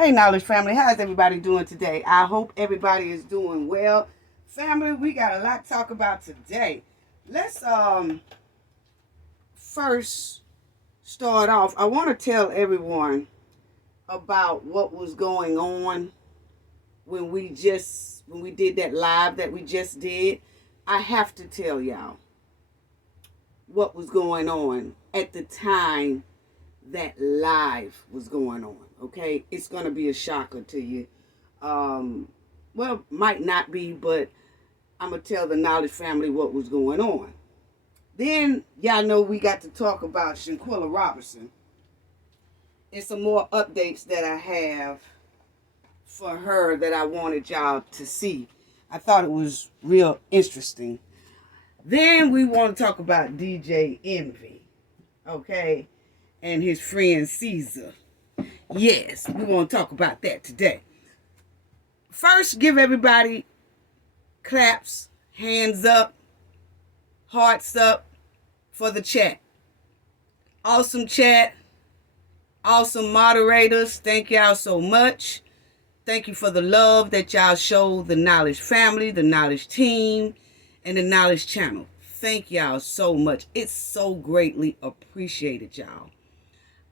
Hey, Knowledge family, how's everybody doing today? I hope everybody is doing well. Family, we got a lot to talk about today. Let's first start off. I want to tell everyone about what was going on when we did that live that we just did. I have to tell y'all what was going on at the time that live was going on. Okay, it's gonna be a shocker to you. Well, might not be, but I'm gonna tell the Knowledge family what was going on. Then y'all know we got to talk about Shanquilla Robinson and some more updates that I have for her that I wanted y'all to see. I thought it was real interesting. Then we want to talk about DJ Envy, okay, and his friend Caesar. Yes, we want to talk about that today. First, give everybody claps, hands up, hearts up for the chat. Awesome chat, awesome moderators. Thank y'all so much. Thank you for the love that y'all show the Knowledge family, the Knowledge team, and the Knowledge channel. Thank y'all so much. It's so greatly appreciated, y'all.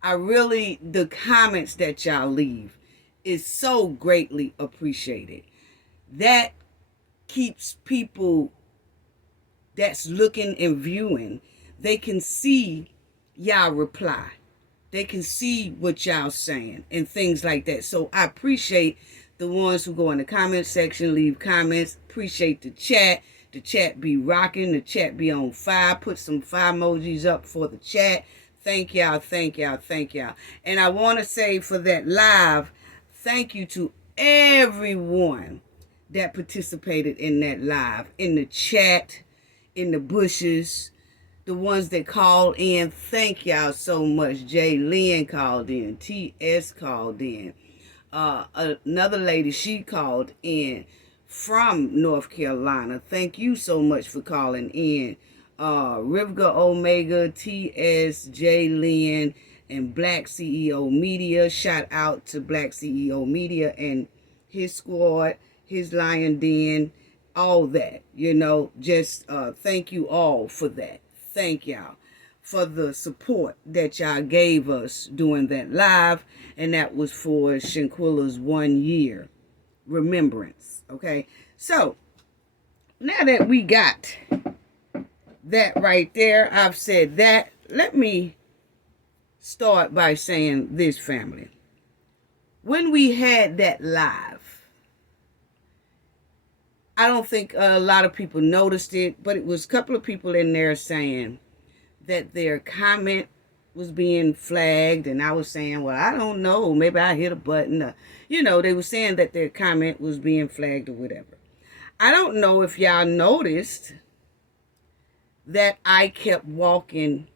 The comments that y'all leave is so greatly appreciated. That keeps people that's looking and viewing, they can see y'all reply. They can see what y'all saying and things like that. So I appreciate the ones who go in the comment section, leave comments. Appreciate the chat. The chat be rocking. The chat be on fire. Put some fire emojis up for the chat. Thank y'all, thank y'all, thank y'all. And I want to say for that live, thank you to everyone that participated in that live. In the chat, in the bushes, the ones that called in, thank y'all so much. Jay Lynn called in. T.S. called in. Another lady, she called in from North Carolina. Thank you so much for calling in. Rivka Omega, T.S., Jay Lynn, and Black CEO Media. Shout out to Black CEO Media and his squad, his Lion Den, all that. Just thank you all for that. Thank y'all for the support that y'all gave us during that live, and that was for Shanquilla's 1 year remembrance. Okay, so now that we got that right there, I've said that. Let me start by saying this, family. When we had that live, I don't think a lot of people noticed it, but it was a couple of people in there saying that their comment was being flagged, and I was saying, well, I don't know, maybe I hit a button. They were saying that their comment was being flagged or whatever. I don't know if y'all noticed that I kept walking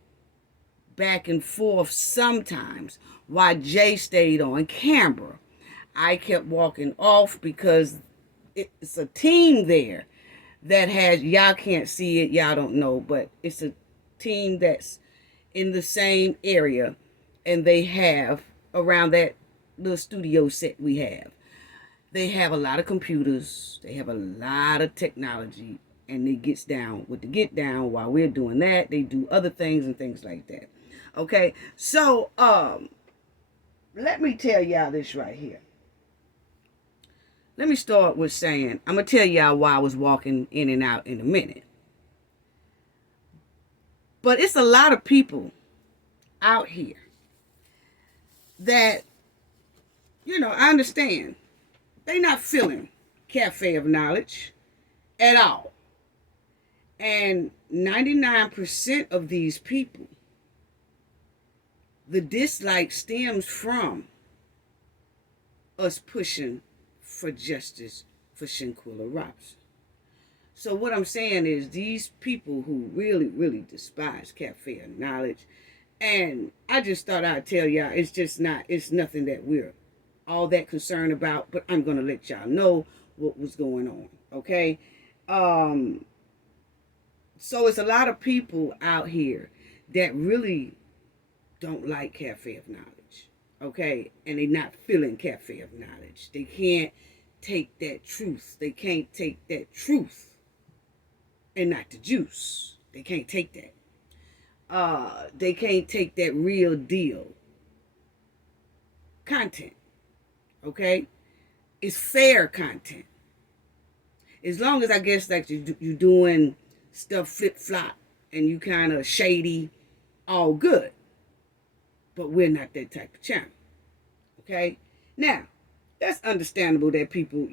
back and forth sometimes while Jay stayed on camera. I kept walking off because it's a team there that has, y'all can't see it, y'all don't know, but it's a team that's in the same area, and they have around that little studio set we have. They have a lot of computers, they have a lot of technology, and it gets down with the get down. While we're doing that, they do other things and things like that. Okay, so let me tell y'all this right here. Let me start with saying, I'm going to tell y'all why I was walking in and out in a minute. But it's a lot of people out here that, I understand. They not feeling Cafe of Knowledge at all. And 99% of these people, the dislike stems from us pushing for justice for Shanquilla Robinson. So what I'm saying is these people who really, really despise Cafe of Knowledge, and I just thought I'd tell y'all, it's nothing that we're all that concerned about, but I'm going to let y'all know what was going on, okay? So it's a lot of people out here that really don't like Cafe of Knowledge, Okay, and they're not feeling cafe of knowledge. They can't take that truth. They can't take that truth and not the juice. They can't take that. They can't take that real deal content. Okay, it's fair content. As long as I guess like you doing stuff flip flop and you kind of shady, all good. But we're not that type of channel. Okay, now that's understandable that people,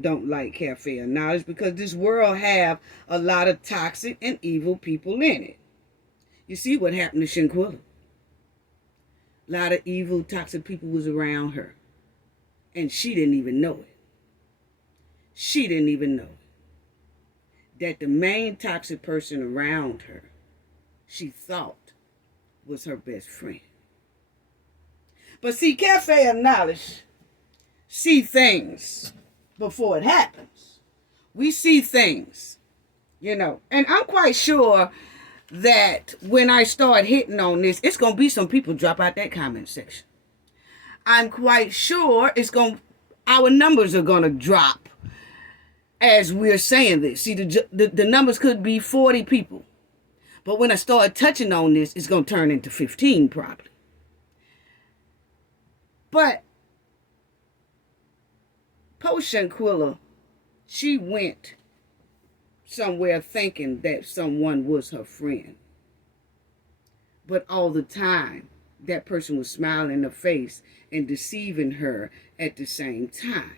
don't like cafe or knowledge because this world have a lot of toxic and evil people in it. You see what happened to Shanquella. A lot of evil, toxic people was around her. And she didn't even know it. She didn't even know that the main toxic person around her, she thought was her best friend. But see, cafe of knowledge see things before it happens. We see things, and I'm quite sure that when I start hitting on this, it's going to be some people drop out that comment section. I'm quite sure our numbers are going to drop as we're saying this. See, the numbers could be 40 people. But when I start touching on this, it's going to turn into 15 probably. But post Shanquilla, she went somewhere thinking that someone was her friend. But all the time, that person was smiling in her face and deceiving her at the same time.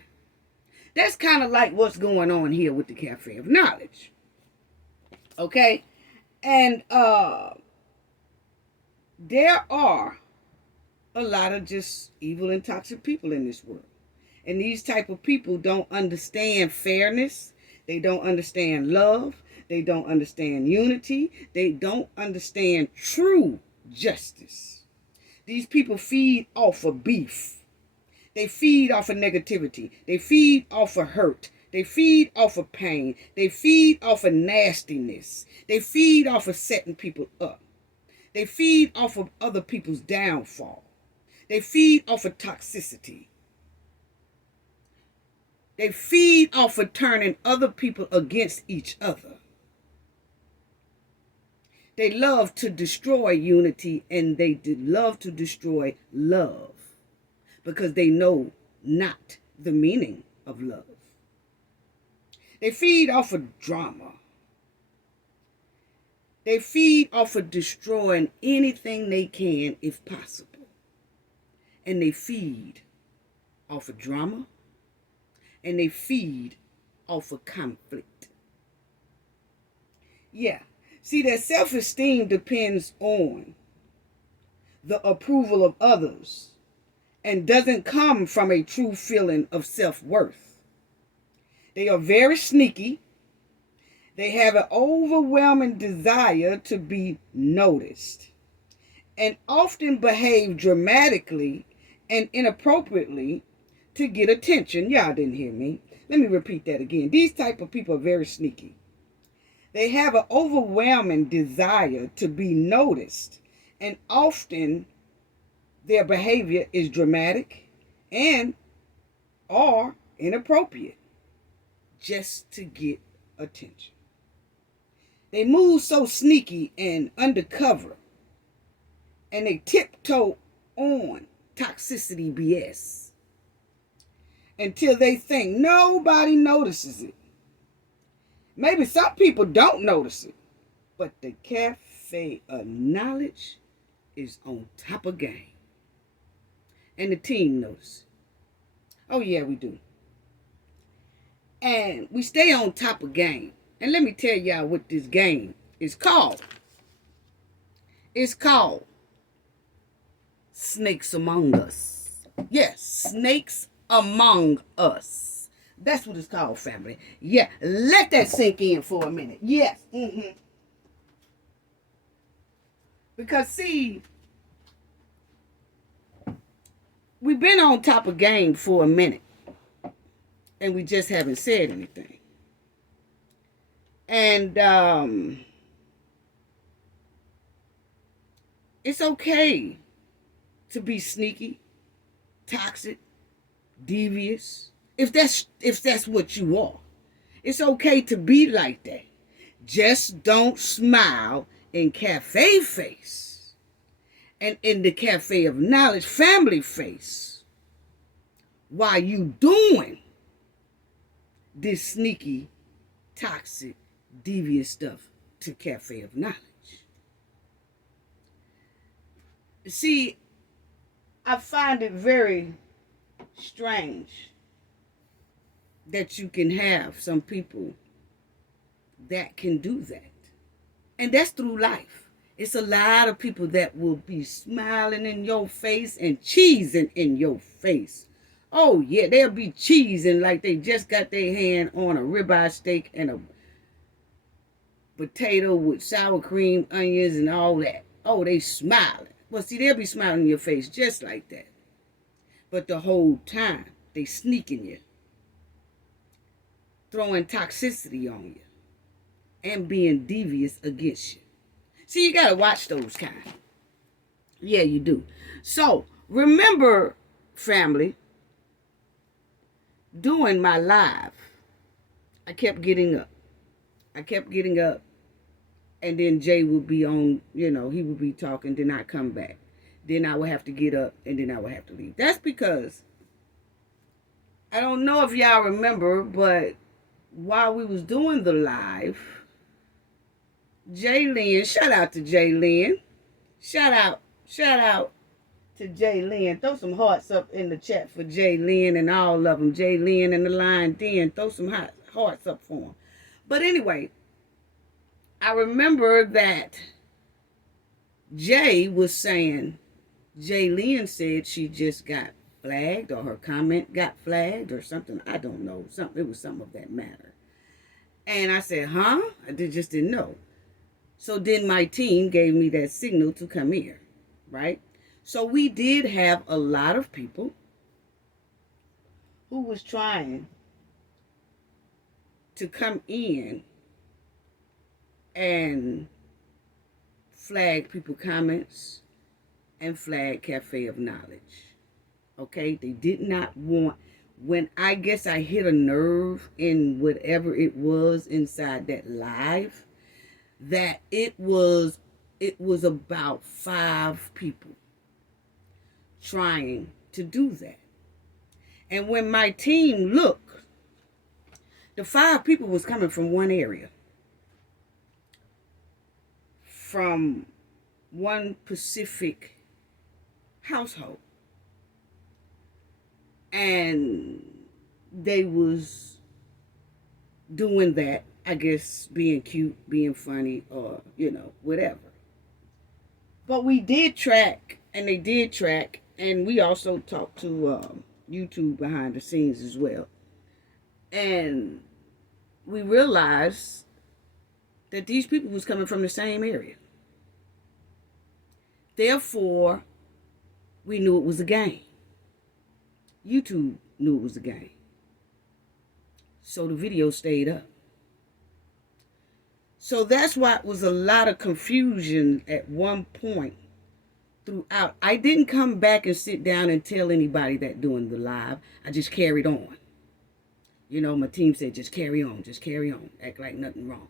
That's kind of like what's going on here with the Cafe of Knowledge. Okay? And there are a lot of just evil and toxic people in this world. And these type of people don't understand fairness. They don't understand love. They don't understand unity. They don't understand true justice. These people feed off of beef. They feed off of negativity. They feed off of hurt. They feed off of pain. They feed off of nastiness. They feed off of setting people up. They feed off of other people's downfall. They feed off of toxicity. They feed off of turning other people against each other. They love to destroy unity and they love to destroy love because they know not the meaning of love. They feed off of drama. They feed off of destroying anything they can if possible. And they feed off of drama. And they feed off of conflict. Yeah. See, their self-esteem depends on the approval of others and doesn't come from a true feeling of self-worth. They are very sneaky. They have an overwhelming desire to be noticed and often behave dramatically and inappropriately to get attention. Y'all didn't hear me. Let me repeat that again. These type of people are very sneaky. They have an overwhelming desire to be noticed, and often their behavior is dramatic and or inappropriate just to get attention. They move so sneaky and undercover, and they tiptoe on toxicity BS until they think nobody notices it. Maybe some people don't notice it, but the Cafe of Knowledge is on top of game. And the team knows. Oh yeah, we do. And we stay on top of game. And let me tell y'all what this game is called. It's called Snakes Among Us. Yes, Snakes Among Us. That's what it's called, family. Yeah, let that sink in for a minute. Yes. Because, see, we've been on top of game for a minute. And we just haven't said anything. And it's okay to be sneaky. toxic, devious, if that's what you are. It's okay to be like that. Just don't smile in cafe face and in the cafe of knowledge family face while you doing this sneaky, toxic, devious stuff to cafe of knowledge. See, I find it very strange that you can have some people that can do that. And that's through life. It's a lot of people that will be smiling in your face and cheesing in your face. Oh, yeah, they'll be cheesing like they just got their hand on a ribeye steak and a potato with sour cream, onions, and all that. Oh, they smiling. Well, see, they'll be smiling in your face just like that. But the whole time, they sneaking you, throwing toxicity on you, and being devious against you. See, you got to watch those kind. Yeah, you do. So, remember, family, doing my live, I kept getting up. And then Jay would be on, he would be talking, then I'd come back. Then I would have to get up, and then I would have to leave. That's because, I don't know if y'all remember, but while we was doing the live, Jaylyn, shout out to Jaylyn. Shout out to Jaylyn. Throw some hearts up in the chat for Jaylyn and all of them. Jaylyn and the Lion Den. Throw some hearts up for them. But anyway, I remember that Jay was saying, Jaylyn said she just got flagged or her comment got flagged or something. I don't know. It was something of that matter. And I said, huh? I just didn't know. So then my team gave me that signal to come here, right? So we did have a lot of people who was trying to come in and flag people comments and flag Cafe of Knowledge. Okay? They did not want, when I guess I hit a nerve in whatever it was inside that live, that it was about 5 people trying to do that. And when my team looked, the 5 people was coming from one area, from one Pacific household. And they was doing that, I guess, being cute, being funny, or, whatever. But we did track, and they did track, and we also talked to YouTube behind the scenes as well. And we realized that these people was coming from the same area. Therefore, we knew it was a game. YouTube knew it was a game. So the video stayed up. So that's why it was a lot of confusion at one point throughout. I didn't come back and sit down and tell anybody that doing the live. I just carried on. My team said, just carry on, act like nothing wrong.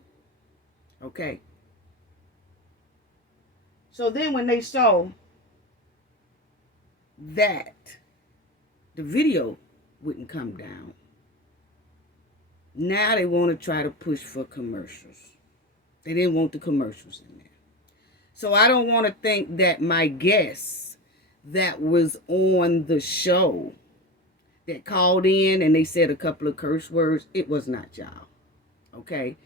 Okay. So then when they saw that the video wouldn't come down, now they want to try to push for commercials. They didn't want the commercials in there. So I don't want to think that my guests that was on the show that called in and they said a couple of curse words, it was not y'all. Okay?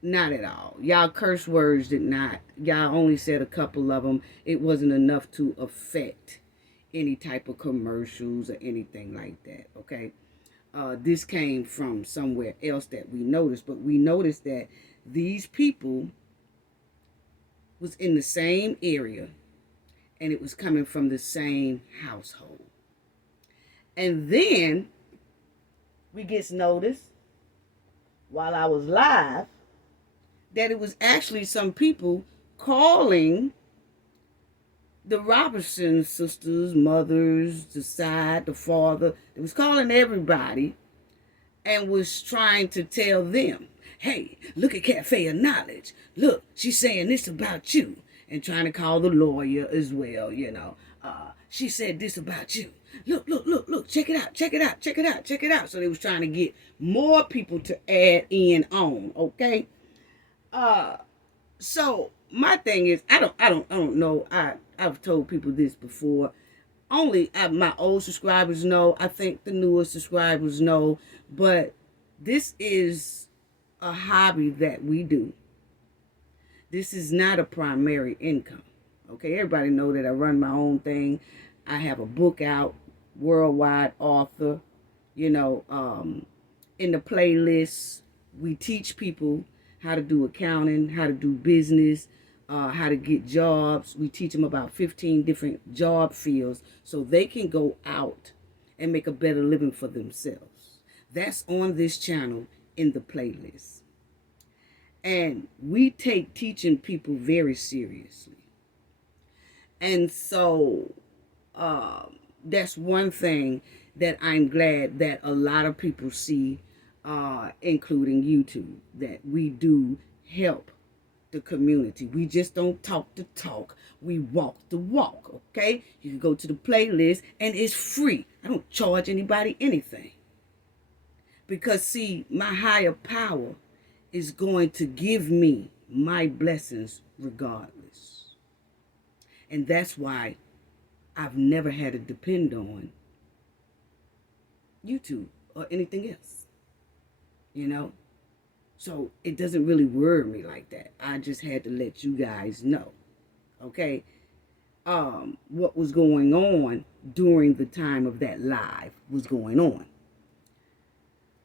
Not at all. Y'all curse words did not. Y'all only said a couple of them. It wasn't enough to affect any type of commercials or anything like that. Okay? This came from somewhere else that we noticed, but we noticed that these people was in the same area and it was coming from the same household. And then we gets noticed while I was live that it was actually some people calling the Robertson sisters, mothers, the side, the father, it was calling everybody and was trying to tell them, hey, look at Cafe of Knowledge. Look, she's saying this about you. And trying to call the lawyer as well, you know. She said this about you. Look, look, look, look. Check it out, check it out, check it out, check it out. So they was trying to get more people to add in on, okay? So my thing is, I don't know. I've told people this before. Only my old subscribers know. I think the newer subscribers know. But this is a hobby that we do. This is not a primary income. Okay, everybody know that I run my own thing. I have a book out, worldwide author. You know, in the playlist, we teach people how to do accounting, how to do business, how to get jobs. We teach them about 15 different job fields so they can go out and make a better living for themselves. That's on this channel in the playlist. And we take teaching people very seriously. And so that's one thing that I'm glad that a lot of people see, including YouTube, that we do help the community. We just don't talk the talk. We walk the walk, okay? You can go to the playlist and it's free. I don't charge anybody anything. Because, see, my higher power is going to give me my blessings regardless. And that's why I've never had to depend on YouTube or anything else, you know? So it doesn't really worry me like that. I just had to let you guys know, okay, what was going on during the time of that live was going on.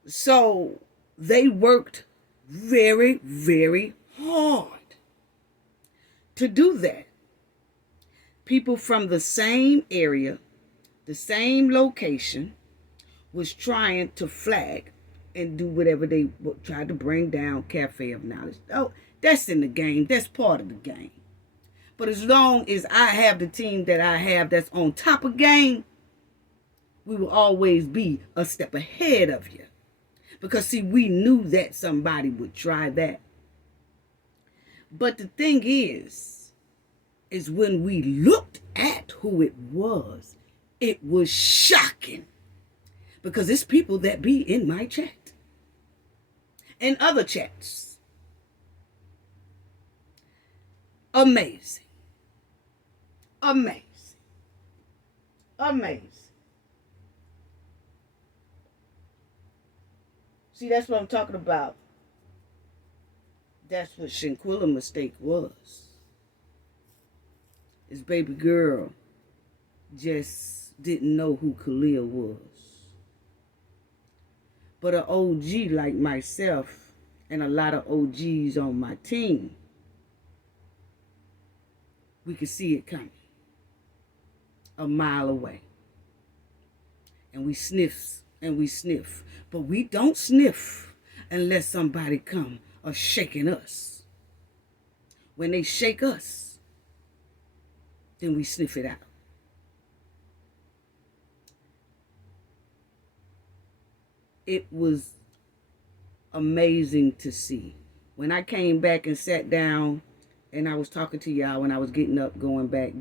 So they worked very, very hard to do that. People from the same area, the same location, was trying to flag and do whatever they tried to bring down Cafe of Knowledge. Oh, that's in the game. That's part of the game. But as long as I have the team that I have that's on top of game, we will always be a step ahead of you. Because, see, we knew that somebody would try that. But the thing is when we looked at who it was shocking. Because it's people that be in my chat and other chats. Amazing. Amazing. Amazing. See, that's what I'm talking about. That's what Shanquilla mistake was. His baby girl just didn't know who Khalil was. But an OG like myself and a lot of OGs on my team, we could see it coming a mile away. And we sniff and we sniff. But we don't sniff unless somebody come or shaking us. When they shake us, then we sniff it out. It was amazing to see. When I came back and sat down and I was talking to y'all when I was getting up, going back,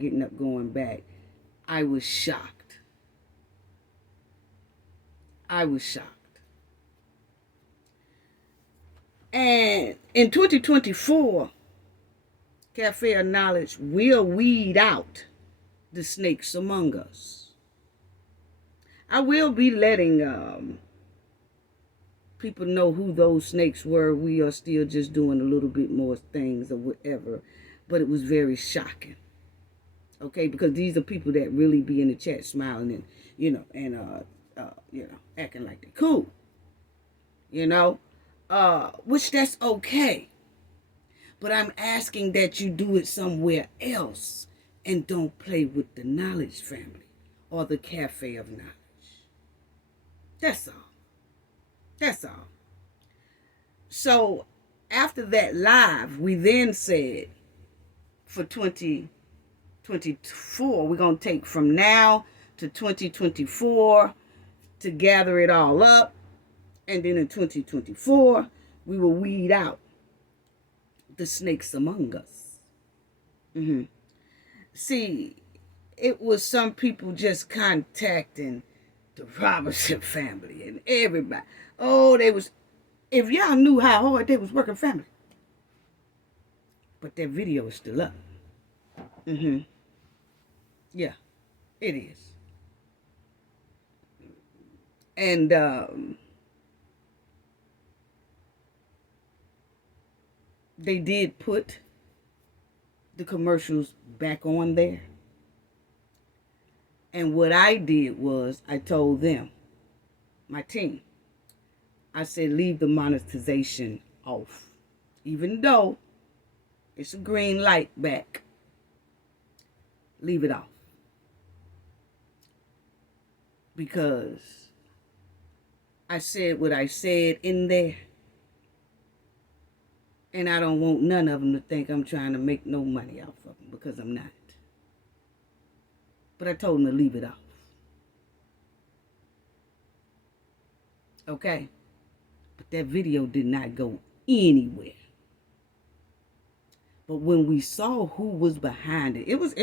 I was shocked. I was shocked. And in 2024, Cafe of Knowledge will weed out the snakes among us. I will be letting people know who those snakes were. We are still just doing a little bit more things or whatever. But it was very shocking. Okay, because these are people that really be in the chat smiling and, acting like they're cool. Which that's okay. But I'm asking that you do it somewhere else and don't play with the Knowledge family or the Cafe of Knowledge. That's all. That's all. So after that live, we then said for 2024, 2024. We're going to take from now to 2024 to gather it all up. And then in 2024, we will weed out the snakes among us. See, it was some people just contacting the Robinson family and everybody. Oh, they was, if y'all knew how hard they was working family. But that video is still up. Yeah, it is. And they did put the commercials back on there. And what I did was I told them, my team, I said, leave the monetization off. Even though it's a green light back, leave it off. Because I said what I said in there. And I don't want none of them to think I'm trying to make no money off of them, because I'm not. But I told them to leave it off. Okay? But that video did not go anywhere. But when we saw who was behind it, it was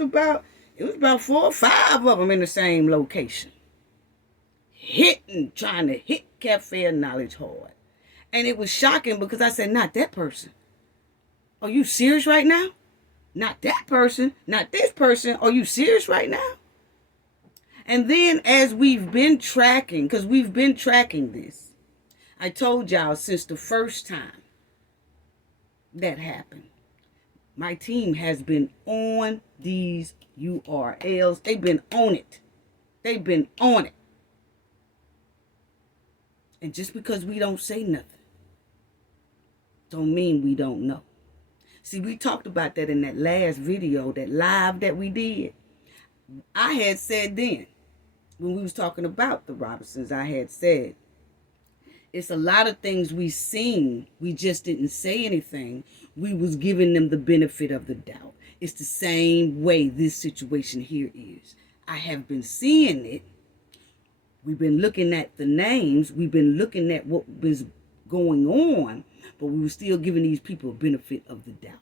about 4 or 5 of them in the same location. Trying to hit Cafe of Knowledge hard. And it was shocking because I said, not that person. Are you serious right now? Not that person. Not this person. Are you serious right now? And then as we've been tracking, because we've been tracking this, I told y'all since the first time that happened, my team has been on these URLs. They've been on it. They've been on it. And just because we don't say nothing, don't mean we don't know. See, we talked about that in that last video, that live that we did. I had said then, when we was talking about the Robinsons, I had said, it's a lot of things we seen. We just didn't say anything. We was giving them the benefit of the doubt. It's the same way this situation here is. I have been seeing it. We've been looking at the names. We've been looking at what was going on. But we were still giving these people a benefit of the doubt.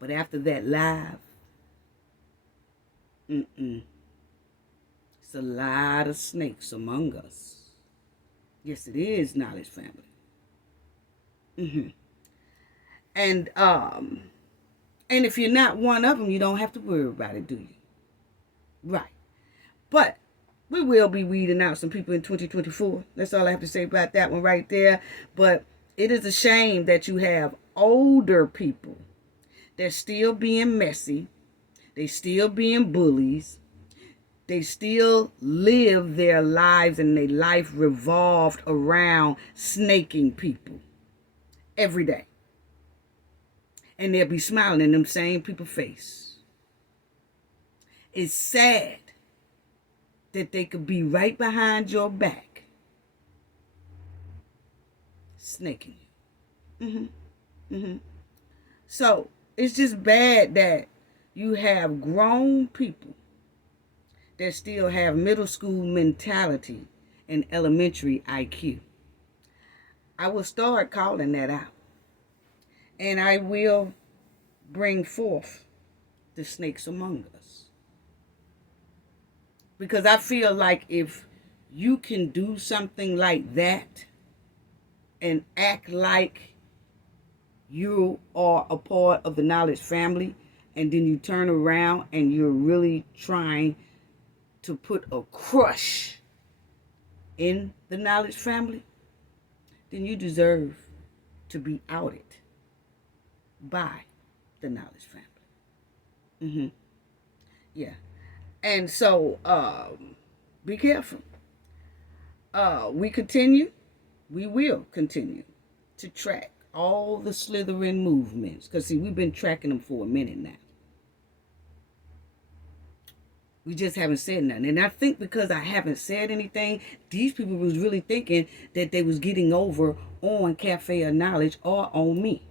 But after that live, it's a lot of snakes among us. Yes, it is, Knowledge family. And if you're not one of them, you don't have to worry about it, do you? Right. But we will be weeding out some people in 2024. That's all I have to say about that one right there. But it is a shame that you have older people. They're still being messy. They still being bullies. They still live their lives, and their life revolved around snaking people every day. And they'll be smiling in them same people's face. It's sad that they could be right behind your back snaking you. So it's just bad that you have grown people that still have middle school mentality and elementary IQ. I will start calling that out. And I will bring forth the snakes among us. Because I feel like if you can do something like that and act like you are a part of the Knowledge family, and then you turn around and you're really trying to put a crush in the Knowledge family, then you deserve to be outed by the Knowledge family. Yeah. And so, be careful. We will continue to track all the slithering movements. Because, see, we've been tracking them for a minute now. We just haven't said nothing. And I think because I haven't said anything, these people was really thinking that they was getting over on Cafe of Knowledge or on me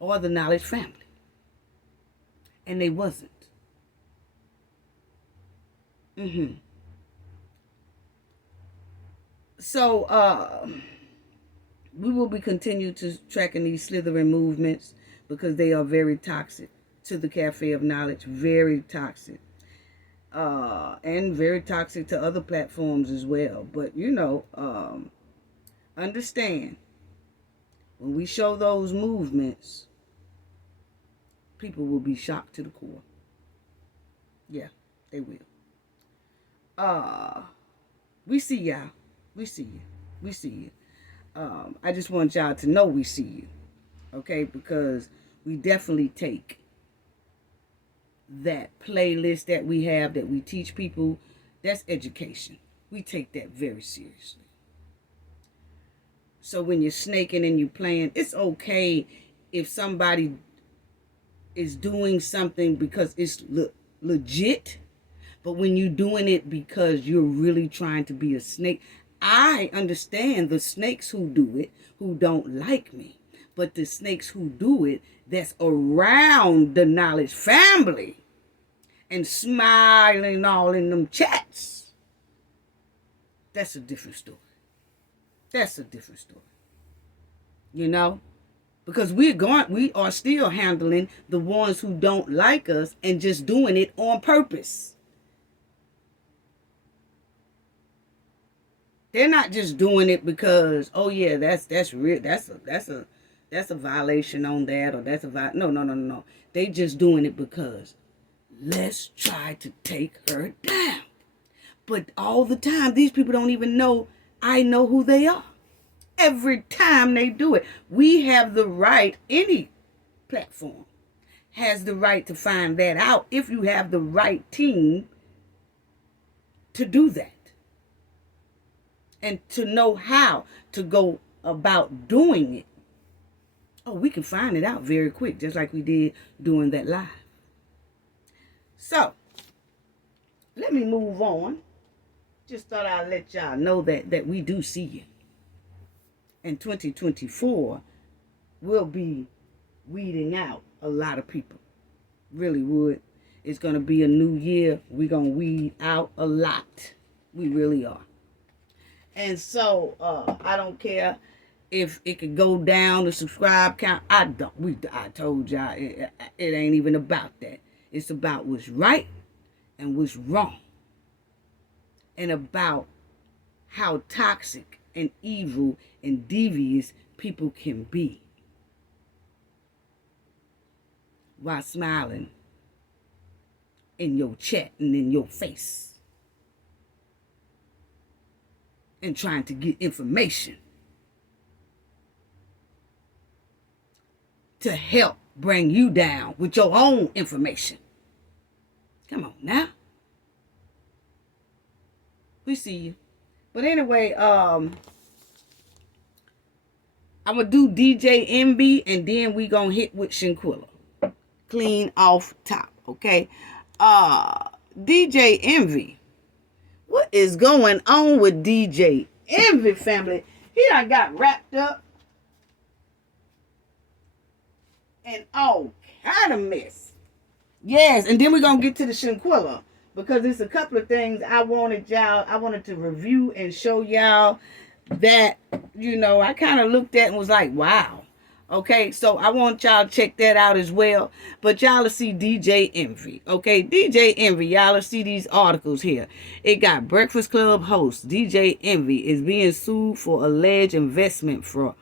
or the Knowledge family. And they wasn't. So we will be continue to tracking these slithering movements because they are very toxic to the cafe of knowledge. Very toxic. And very toxic to other platforms as well. But understand, when we show those movements, people will be shocked to the core. Yeah, they will. We see y'all. We see you. We see you. I just want y'all to know we see you. Okay? Because we definitely take that playlist that we have that we teach people. That's education. We take that very seriously. So when you're snaking and you're playing, it's okay if somebody is doing something because it's legit. But when you're doing it because you're really trying to be a snake, I understand the snakes who do it, who don't like me. But the snakes who do it, that's around the knowledge family and smiling all in them chats, that's a different story. That's a different story. Because we are still handling the ones who don't like us and just doing it on purpose. They're not just doing it because, oh yeah, that's real. That's a violation on that, or that's a no. They just doing it because let's try to take her down. But all the time, these people don't even know I know who they are. Every time they do it, we have the right, any platform has the right to find that out if you have the right team to do that. And to know how to go about doing it. Oh, we can find it out very quick, just like we did doing that live. So, let me move on. Just thought I'd let y'all know that we do see you. And 2024 will be weeding out a lot of people. Really would. It's going to be a new year. We're going to weed out a lot. We really are. And so, I don't care if it could go down the subscribe count. I told y'all, it ain't even about that. It's about what's right and what's wrong. And about how toxic and evil and devious people can be while smiling in your chat and in your face. And trying to get information to help bring you down with your own information. Come on now. We see you. But anyway, I'm going to do DJ Envy and then we going to hit with Shanquilla. Clean off top, okay? DJ Envy. What is going on with DJ Envy, family? He done got wrapped up in all kind of mess. Yes, and then we're going to get to the Shanquilla. Because there's a couple of things I wanted to review and show y'all that, I kind of looked at and was like, wow. Okay, so I want y'all to check that out as well. But y'all will see DJ Envy. Okay, DJ Envy, y'all will see these articles here. It got Breakfast Club host DJ Envy is being sued for alleged investment fraud.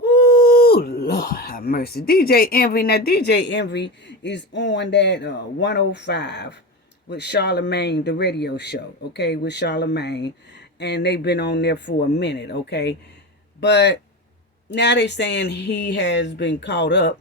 Ooh, Lord have mercy. DJ Envy. Now, DJ Envy is on that 105 with Charlemagne, the radio show. Okay, with Charlemagne. And they've been on there for a minute. Okay, but now they're saying he has been caught up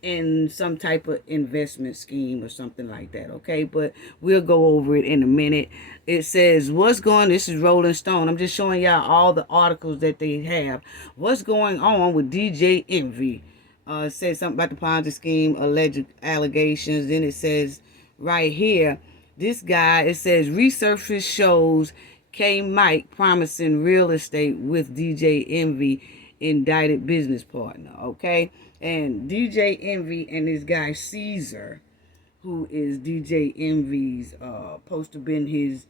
in some type of investment scheme or something like that, okay? But we'll go over it in a minute. It says, this is Rolling Stone. I'm just showing y'all all the articles that they have. What's going on with DJ Envy? It says something about the Ponzi scheme, alleged allegations. Then it says right here, this guy, it says, resurface shows K. Mike promising real estate with DJ Envy indicted business partner, okay? And DJ Envy and this guy Caesar, who is DJ Envy's supposed to been his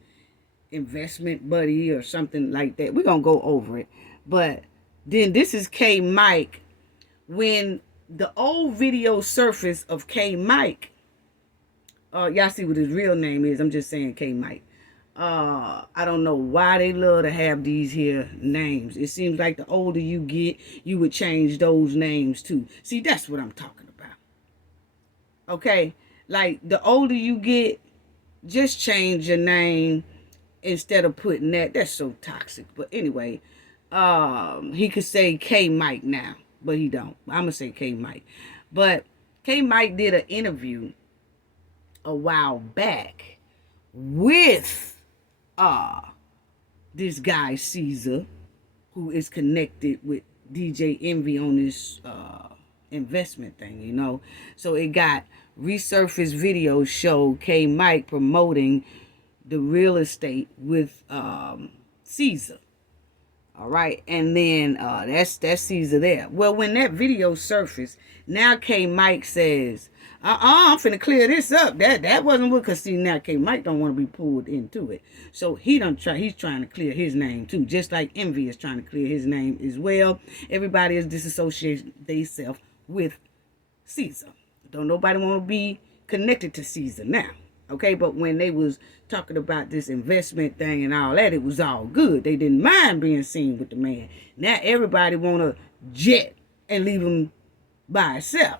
investment buddy or something like that. We're gonna go over it. But then this is K Mike. When the old video surfaced of K Mike, y'all see what his real name is. I'm just saying K Mike. I don't know why they love to have these here names. It seems like the older you get, you would change those names too. See, that's what I'm talking about. Okay? Like, the older you get, just change your name instead of putting that. That's so toxic. But anyway, he could say K Mike now, but he don't. I'm gonna say K Mike. But K Mike did an interview a while back with this guy Caesar, who is connected with DJ Envy on this investment thing, you know. So it got resurfaced videos show K Mike promoting the real estate with Caesar. All right, and then that's Caesar there. Well, when that video surfaced, now K Mike says, I'm finna clear this up. That wasn't what, cause see, now K Mike don't want to be pulled into it. So he's trying to clear his name too, just like Envy is trying to clear his name as well. Everybody is disassociating themselves with Caesar. Don't nobody want to be connected to Caesar now. Okay, but when they was talking about this investment thing and all that, it was all good. They didn't mind being seen with the man. Now everybody want to jet and leave him by himself.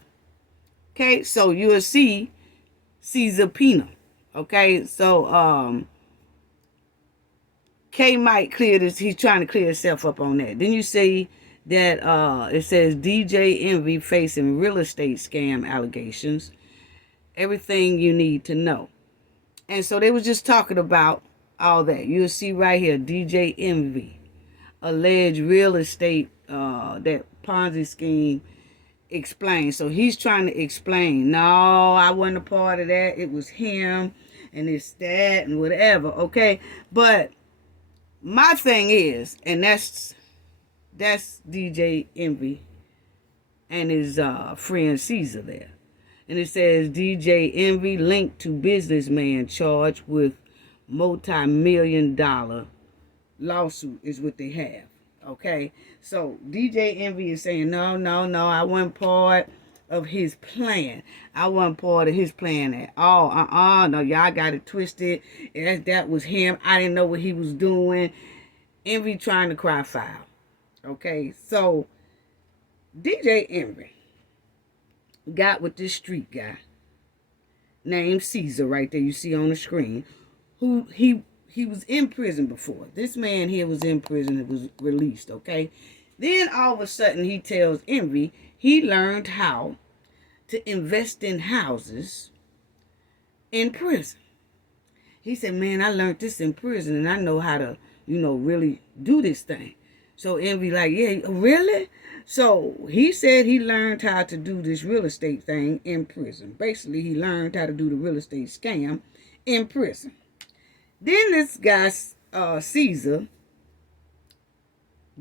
Okay, so you'll see Caesar Pina. Okay, so K Mike cleared this. He's trying to clear himself up on that. Then you see that it says DJ Envy facing real estate scam allegations. Everything you need to know. And so they was just talking about all that. You'll see right here, DJ Envy, alleged real estate, that Ponzi scheme explained. So he's trying to explain, no, I wasn't a part of that. It was him and it's that and whatever, okay? But my thing is, and that's DJ Envy and his friend Caesar there. And it says DJ Envy linked to businessman charged with multi-million-dollar lawsuit is what they have. Okay? So DJ Envy is saying, no, I wasn't part of his plan. I wasn't part of his plan at all. No, y'all got it twisted. That was him. I didn't know what he was doing. Envy trying to cry foul. Okay? So DJ Envy got with this street guy named Caesar right there you see on the screen, who he was in prison before. This man here was in prison and was released, okay? Then all of a sudden he tells Envy he learned how to invest in houses in prison. He said, man, I learned this in prison and I know how to, really do this thing. So Envy like, yeah, really? So he said he learned how to do this real estate thing in prison. Basically, he learned how to do the real estate scam in prison. Then this guy, Caesar,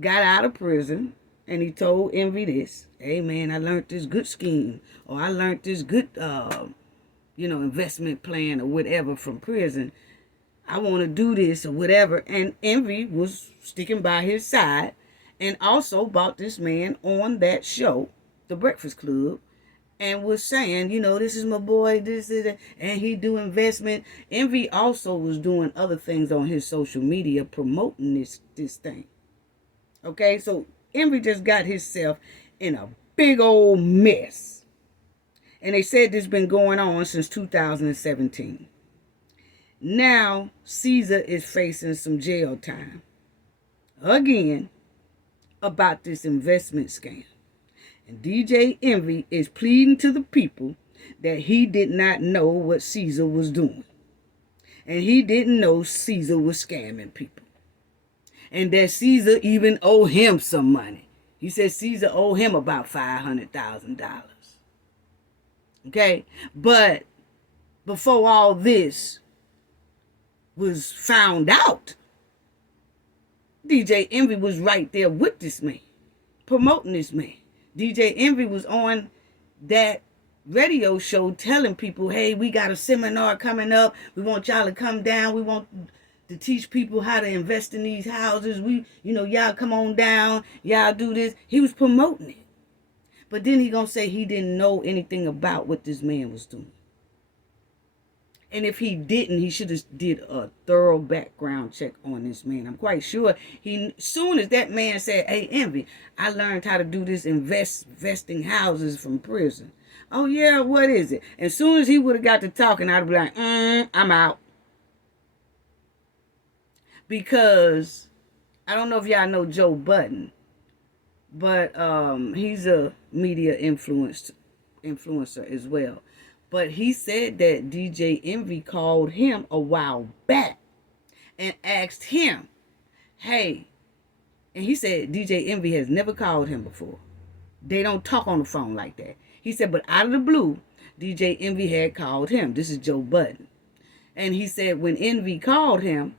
got out of prison and he told Envy this. Hey, man, I learned this good scheme, or I learned this good, investment plan or whatever from prison. I want to do this or whatever. And Envy was sticking by his side and also bought this man on that show, The Breakfast Club, and was saying, this is my boy, this is it, and he do investment. Envy also was doing other things on his social media promoting this thing. Okay, so Envy just got himself in a big old mess. And they said this been going on since 2017. Now, Caesar is facing some jail time. Again, about this investment scam. And DJ Envy is pleading to the people that he did not know what Caesar was doing. And he didn't know Caesar was scamming people. And that Caesar even owed him some money. He said Caesar owed him about $500,000. Okay? But before all this was found out, DJ Envy was right there with this man, promoting this man, DJ Envy was on that radio show telling people, hey, we got a seminar coming up. We want y'all to come down. We want to teach people how to invest in these houses. Y'all come on down. Y'all do this. He was promoting it. But then he gonna say he didn't know anything about what this man was doing. And if he didn't, he should have did a thorough background check on this man. I'm quite sure soon as that man said, hey, Envy, I learned how to do this investing houses from prison. Oh, yeah, what is it? And soon as he would have got to talking, I'd be like, I'm out. Because I don't know if y'all know Joe Budden, but he's a media influencer as well. But he said that DJ Envy called him a while back and asked him, hey, and he said DJ Envy has never called him before. They don't talk on the phone like that. He said, but out of the blue, DJ Envy had called him. This is Joe Budden. And he said when Envy called him,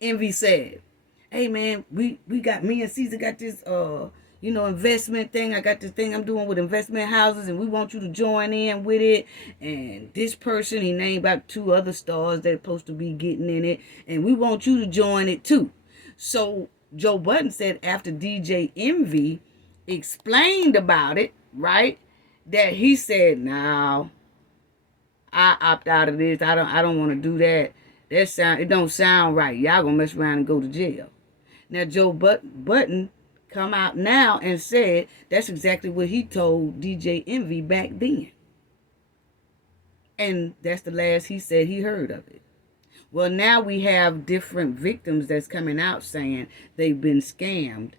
Envy said, hey, man, me and Caesar got this, investment thing. I got this thing I'm doing with investment houses, and we want you to join in with it. And this person, he named about 2 other stars that are supposed to be getting in it, and we want you to join it too. So Joe Budden said after DJ Envy explained about it, right, that he said, "Now, I opt out of this. I don't want to do that. It don't sound right. Y'all gonna mess around and go to jail." Now Joe Budden come out now and said that's exactly what he told DJ Envy back then. And that's the last he said he heard of it. Well, now we have different victims that's coming out saying they've been scammed.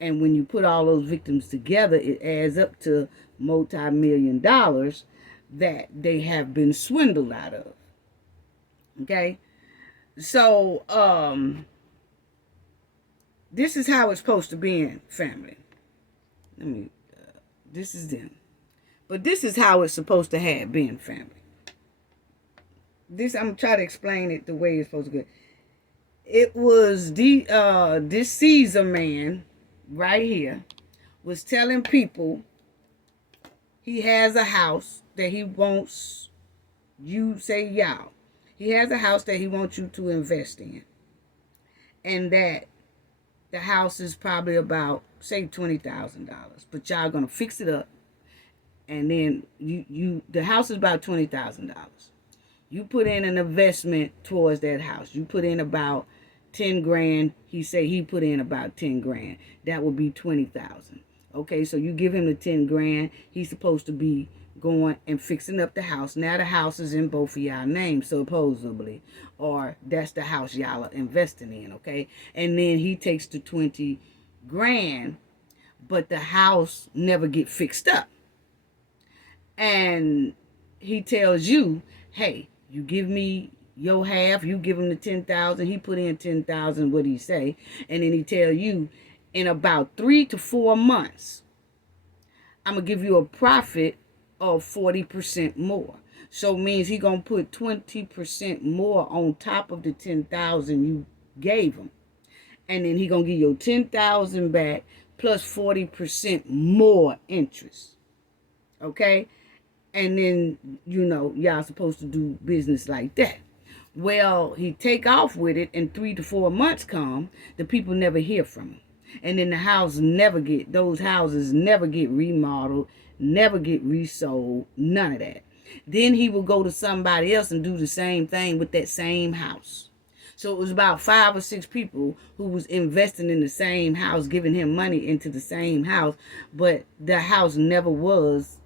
And when you put all those victims together, it adds up to multi-million dollars that they have been swindled out of. Okay? So, this is how it's supposed to be in family. This is them. But this is how it's supposed to have been family. I'm going to try to explain it the way it's supposed to go. It was this Caesar man right here was telling people he has a house that he wants you, say y'all. He has a house that he wants you to invest in. And that the house is probably about, say, $20,000. But y'all going to fix it up. And then the house is about $20,000. You put in an investment towards that house. You put in about 10 grand. He say he put in about 10 grand. That would be 20,000. Okay, so you give him the 10 grand. He's supposed to be going and fixing up the house. Now the house is in both of y'all names, supposedly. Or that's the house y'all are investing in, okay? And then he takes the 20 grand, but the house never get fixed up. And he tells you, hey, you give me your half, you give him the 10,000, he put in 10,000, what he say? And then he tell you, in about 3 to 4 months, I'm going to give you a profit of 40% more. So it means he going to put 20% more on top of the 10,000 you gave him. And then he going to give you 10,000 back plus 40% more interest. Okay? And then, y'all supposed to do business like that. Well, he take off with it, and 3 to 4 months come, the people never hear from him. And then those houses never get remodeled, never get resold, none of that. Then he will go to somebody else and do the same thing with that same house. So it was about 5 or 6 people who was investing in the same house, giving him money into the same house, but the house never was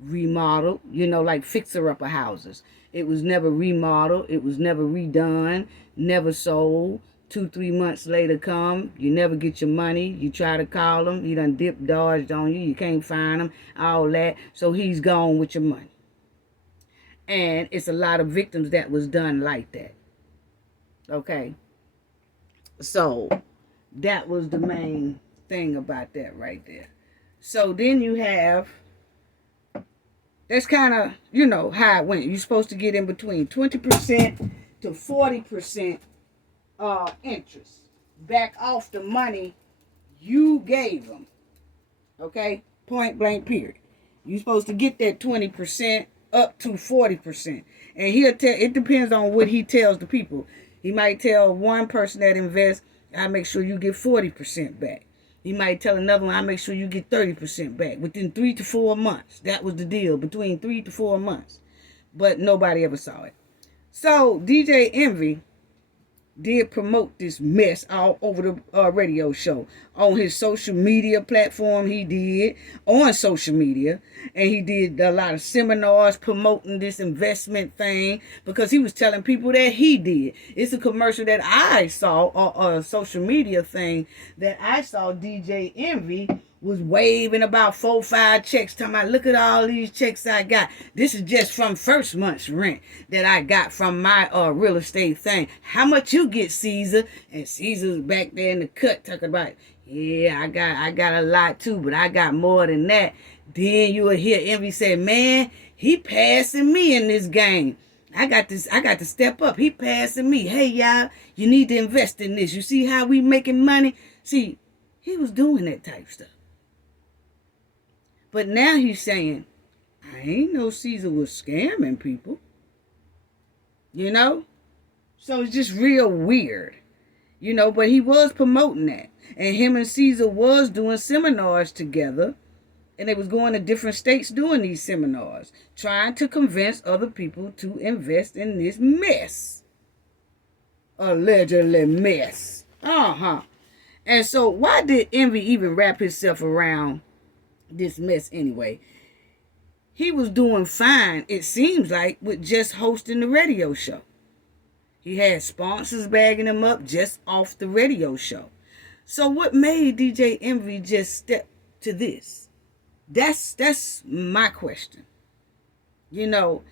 remodeled, like fixer-upper houses. It was never remodeled. It was never redone, never sold. 2-3 months later come, you never get your money. You try to call him, he done dodged on you. You can't find him, all that. So he's gone with your money. And it's a lot of victims that was done like that. Okay? So that was the main thing about that right there. So then you have, that's kind of, how it went. You're supposed to get in between 20% to 40% interest back off the money you gave them. Okay? Point blank period. You're supposed to get that 20% up to 40%. And he'll tell, it depends on what he tells the people. He might tell one person that invests, I make sure you get 40% back. He might tell another one, I make sure you get 30% back within 3 to 4 months. That was the deal, between 3 to 4 months. But nobody ever saw it. So DJ Envy did promote this mess all over the radio show. On his social media platform, he did, on social media. And he did a lot of seminars promoting this investment thing because he was telling people that he did. It's a commercial that I saw, or a social media thing that I saw DJ Envy was waving about 4 or 5 checks, talking about, look at all these checks I got. This is just from first month's rent that I got from my real estate thing. How much you get, Caesar? And Caesar's back there in the cut talking about, yeah, I got a lot too, but I got more than that. Then you will hear Envy say, man, he passing me in this game. I got to step up. He passing me. Hey, y'all, you need to invest in this. You see how we making money? See, he was doing that type stuff. But now he's saying, I ain't know Caesar was scamming people. You know? So it's just real weird. You know, but he was promoting that. And him and Caesar was doing seminars together. And they was going to different states doing these seminars. Trying to convince other people to invest in this mess. Allegedly mess. And so why did Envy even wrap himself around this mess anyway? He was doing fine, it seems like, with just hosting the radio show. He had sponsors bagging him up just off the radio show. So what made DJ Envy just step to this? That's my question. You know,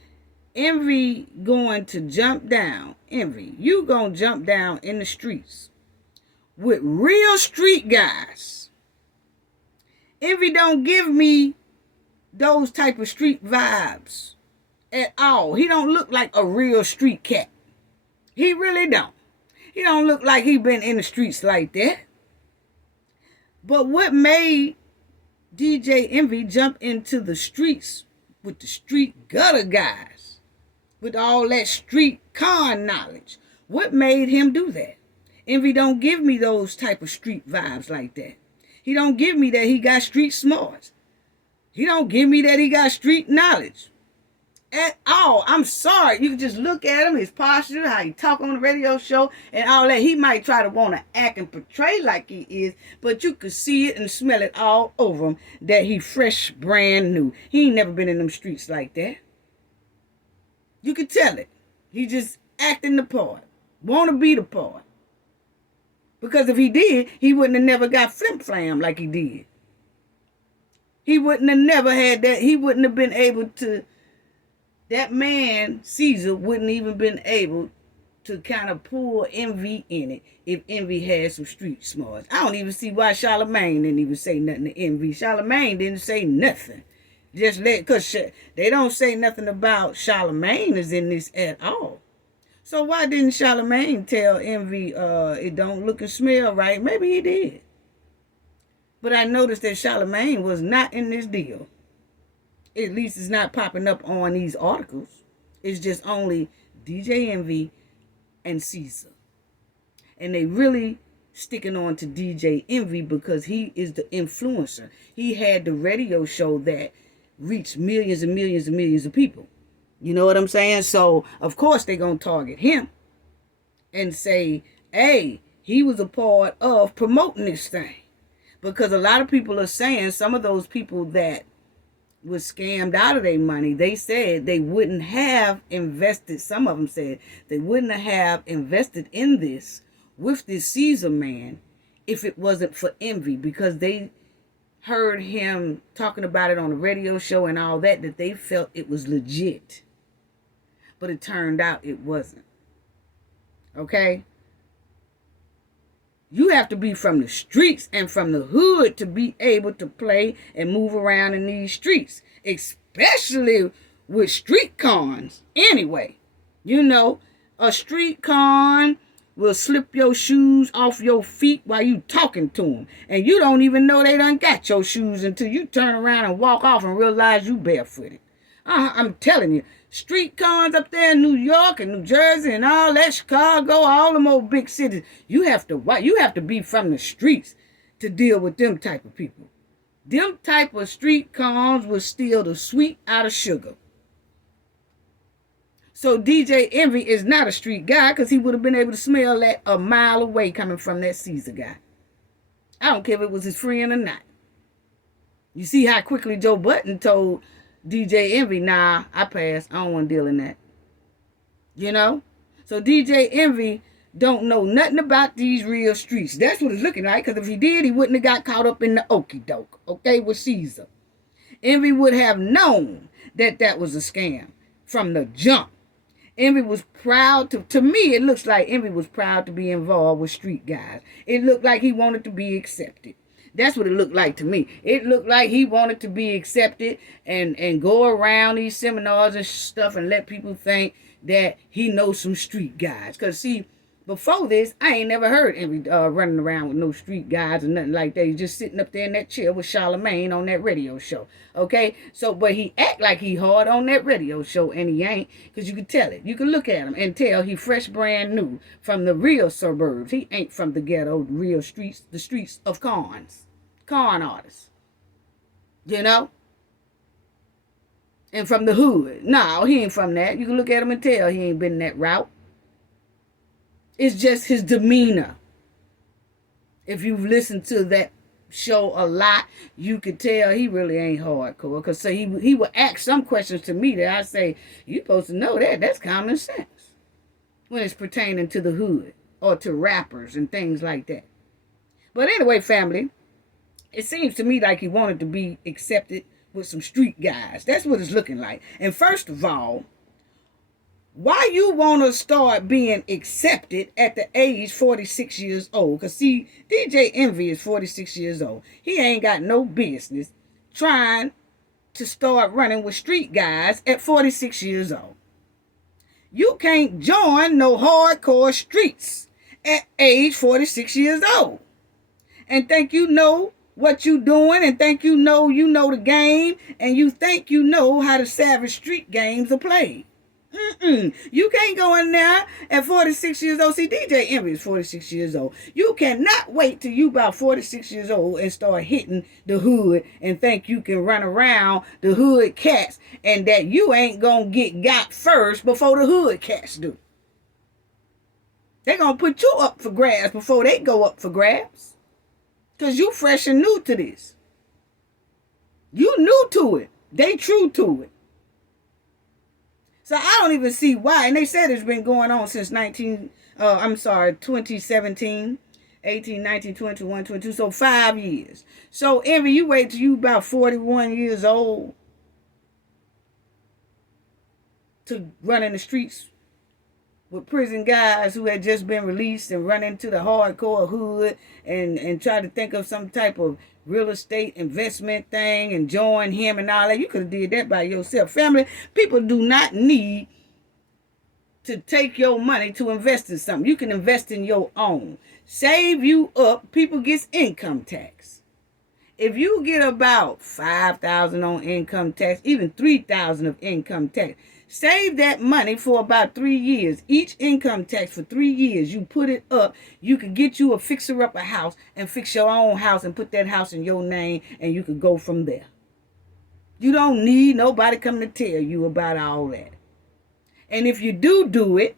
Envy going to jump down. Envy, you gonna jump down in the streets with real street guys. Envy don't give me those type of street vibes at all. He don't look like a real street cat. He really don't. He don't look like he been in the streets like that. But what made DJ Envy jump into the streets with the street gutter guys, with all that street con knowledge? What made him do that? Envy don't give me those type of street vibes like that. He don't give me that he got street smarts. He don't give me that he got street knowledge at all. I'm sorry. You can just look at him, his posture, how he talk on the radio show and all that. He might try to want to act and portray like he is, but you could see it and smell it all over him that he fresh, brand new. He ain't never been in them streets like that. You could tell it. He just acting the part. Want to be the part. Because if he did, he wouldn't have never got flim-flam like he did. He wouldn't have never had that. He wouldn't have been able to, that man, Caesar, wouldn't even been able to kind of pull Envy in it if Envy had some street smarts. I don't even see why Charlemagne didn't even say nothing to Envy. Charlemagne didn't say nothing. Just because they don't say nothing about Charlemagne is in this at all. So why didn't Charlemagne tell Envy it don't look and smell right? Maybe he did. But I noticed that Charlemagne was not in this deal. At least it's not popping up on these articles. It's just only DJ Envy and Caesar. And they really sticking on to DJ Envy because he is the influencer. He had the radio show that reached millions and millions and millions of people. You know what I'm saying? So, of course, they're going to target him and say, hey, he was a part of promoting this thing. Because a lot of people are saying, some of those people that was scammed out of their money, they said they wouldn't have invested, some of them said they wouldn't have invested in this with this Caesar man if it wasn't for Envy, because they heard him talking about it on the radio show and all that they felt it was legit. But it turned out it wasn't. Okay? You have to be from the streets and from the hood to be able to play and move around in these streets. Especially with street cons. Anyway, you know, a street con will slip your shoes off your feet while you talking to them. And you don't even know they done got your shoes until you turn around and walk off and realize you barefooted. I'm telling you, street cons up there in New York and New Jersey and all that, Chicago, all them old big cities, you have to be from the streets to deal with them type of people. Them type of street cons will steal the sweet out of sugar. So DJ Envy is not a street guy because he would have been able to smell that a mile away coming from that Caesar guy. I don't care if it was his friend or not. You see how quickly Joe Budden told DJ Envy, nah, I pass. I don't want to deal in that. You know? So DJ Envy don't know nothing about these real streets. That's what it's looking like, because if he did, he wouldn't have got caught up in the okie doke, okay, with Caesar. Envy would have known that that was a scam from the jump. Envy was proud to me, it looks like Envy was proud to be involved with street guys. It looked like he wanted to be accepted. That's what it looked like to me. It looked like he wanted to be accepted and go around these seminars and stuff and let people think that he knows some street guys. Because, see, before this, I ain't never heard Envy running around with no street guys or nothing like that. He's just sitting up there in that chair with Charlamagne on that radio show. Okay? So, but he act like he hard on that radio show, and he ain't, because you can tell it. You can look at him and tell he fresh brand new from the real suburbs. He ain't from the ghetto, the real streets, the streets of cons. Con artists. You know? And from the hood. No, he ain't from that. You can look at him and tell he ain't been that route. It's just his demeanor. If you've listened to that show a lot, you could tell he really ain't hardcore. Because so he would ask some questions to me that I say, you're supposed to know that. That's common sense. When it's pertaining to the hood or to rappers and things like that. But anyway, family, it seems to me like he wanted to be accepted with some street guys. That's what it's looking like. And first of all, why you want to start being accepted at the age 46 years old? Because, see, DJ Envy is 46 years old. He ain't got no business trying to start running with street guys at 46 years old. You can't join no hardcore streets at age 46 years old. And think you know what you doing, and think you know the game, and you think you know how the savage street games are played. You can't go in there at 46 years old. See, DJ Envy is 46 years old. You cannot wait till you about 46 years old and start hitting the hood and think you can run around the hood cats and that you ain't gonna get got first before the hood cats do. They're gonna put you up for grabs before they go up for grabs. Because you fresh and new to this. You new to it. They true to it. So I don't even see why. And they said it's been going on since 2017, 18, 19, 21, 22. So 5 years. So Envy, you wait till you about 41 years old to run in the streets with prison guys who had just been released and run into the hardcore hood and try to think of some type of real estate investment thing and join him and all that. You could have did that by yourself. Family, people do not need to take your money to invest in something. You can invest in your own. Save you up. People get income tax. If you get about $5,000 on income tax, even $3,000 of income tax, save that money for about 3 years. Each income tax for 3 years, you put it up. You could get you a fixer-upper house and fix your own house and put that house in your name, and you could go from there. You don't need nobody coming to tell you about all that. And if you do it,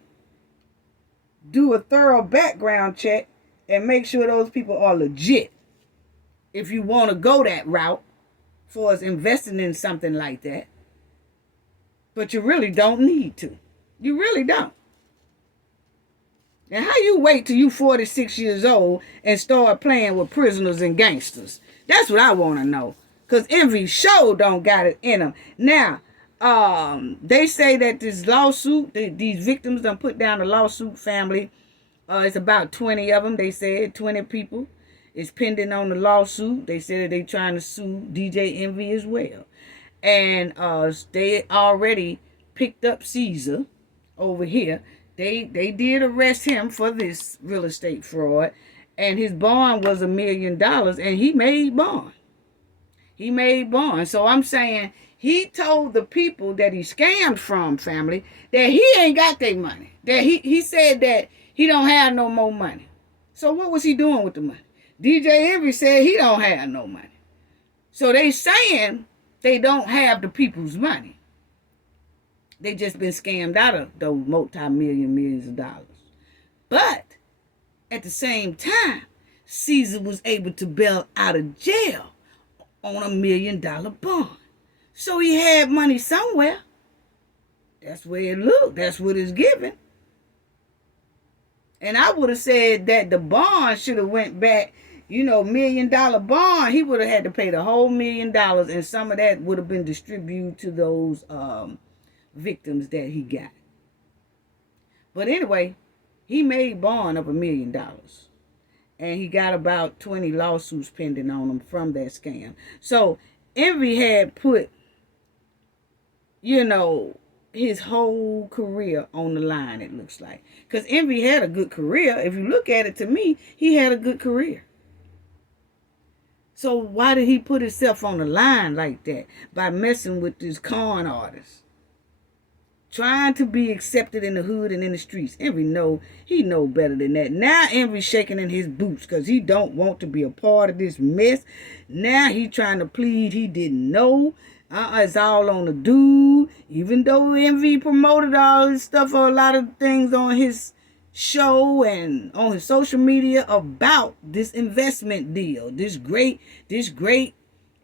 do a thorough background check and make sure those people are legit. If you want to go that route for us investing in something like that. But you really don't need to. You really don't. And how you wait till you 46 years old and start playing with prisoners and gangsters? That's what I want to know. Because Envy sure don't got it in them. Now, they say that this lawsuit, these victims done put down a lawsuit, family. It's about 20 of them. They said 20 people is pending on the lawsuit. They said that they trying to sue DJ Envy as well. And they already picked up Caesar over here They did arrest him for this real estate fraud, and his bond was $1 million, and he made bond. He made bond. So I'm saying he told the people that he scammed from, family, that he ain't got their money. That he said that he don't have no more money. So what was he doing with the money? DJ Envy said he don't have no money. So they saying they don't have the people's money. They just been scammed out of those millions of dollars. But at the same time, Caesar was able to bail out of jail on $1 million bond. So he had money somewhere. That's where it looked. That's what it's given. And I would have said that the bond should have went back, $1 million bond. He would have had to pay the whole $1 million, and some of that would have been distributed to those victims that he got. But anyway, he made bond of $1 million. And he got about 20 lawsuits pending on him from that scam. So Envy had put, his whole career on the line, it looks like. Because Envy had a good career. If you look at it, to me, he had a good career. So why did he put himself on the line like that? By messing with this con artist. Trying to be accepted in the hood and in the streets. Envy he know better than that. Now Envy shaking in his boots because he don't want to be a part of this mess. Now he trying to plead he didn't know. It's all on the dude. Even though Envy promoted all this stuff or a lot of things on his show and on his social media about this investment deal. This great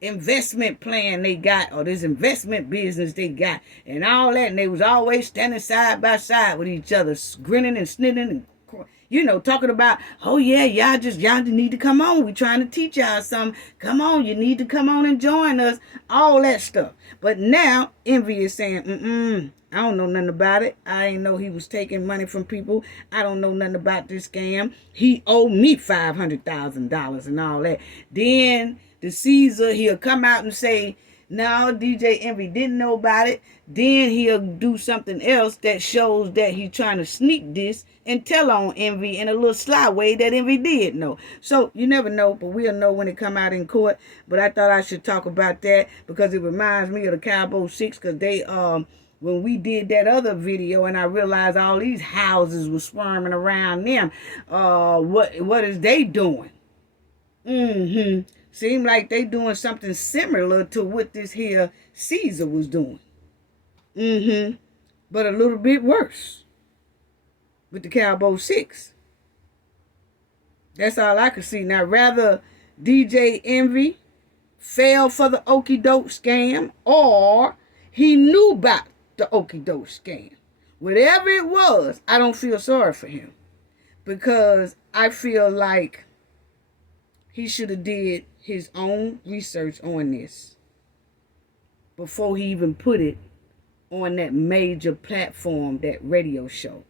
investment plan they got, or this investment business they got, and all that, and they was always standing side by side with each other, grinning and snitting and talking about, oh yeah, y'all need to come on, we trying to teach y'all something, come on, you need to come on and join us, all that stuff. But now Envy is saying, I don't know nothing about it. I ain't know he was taking money from people. I don't know nothing about this scam. He owed me $500,000 and all that. Then the Caesar, he'll come out and say, no, DJ Envy didn't know about it. Then he'll do something else that shows that he's trying to sneak this and tell on Envy in a little sly way that Envy did know. So you never know, but we'll know when it come out in court. But I thought I should talk about that because it reminds me of the Cowboy 6, because they when we did that other video and I realized all these houses were swarming around them, what is they doing? Seemed like they doing something similar to what this here Caesar was doing. But a little bit worse with the Cowboy 6. That's all I could see. Now, rather DJ Envy fell for the okie doke scam, or he knew about the okie doke scam. Whatever it was, I don't feel sorry for him, because I feel like he should have did his own research on this before he even put it on that major platform, that radio show,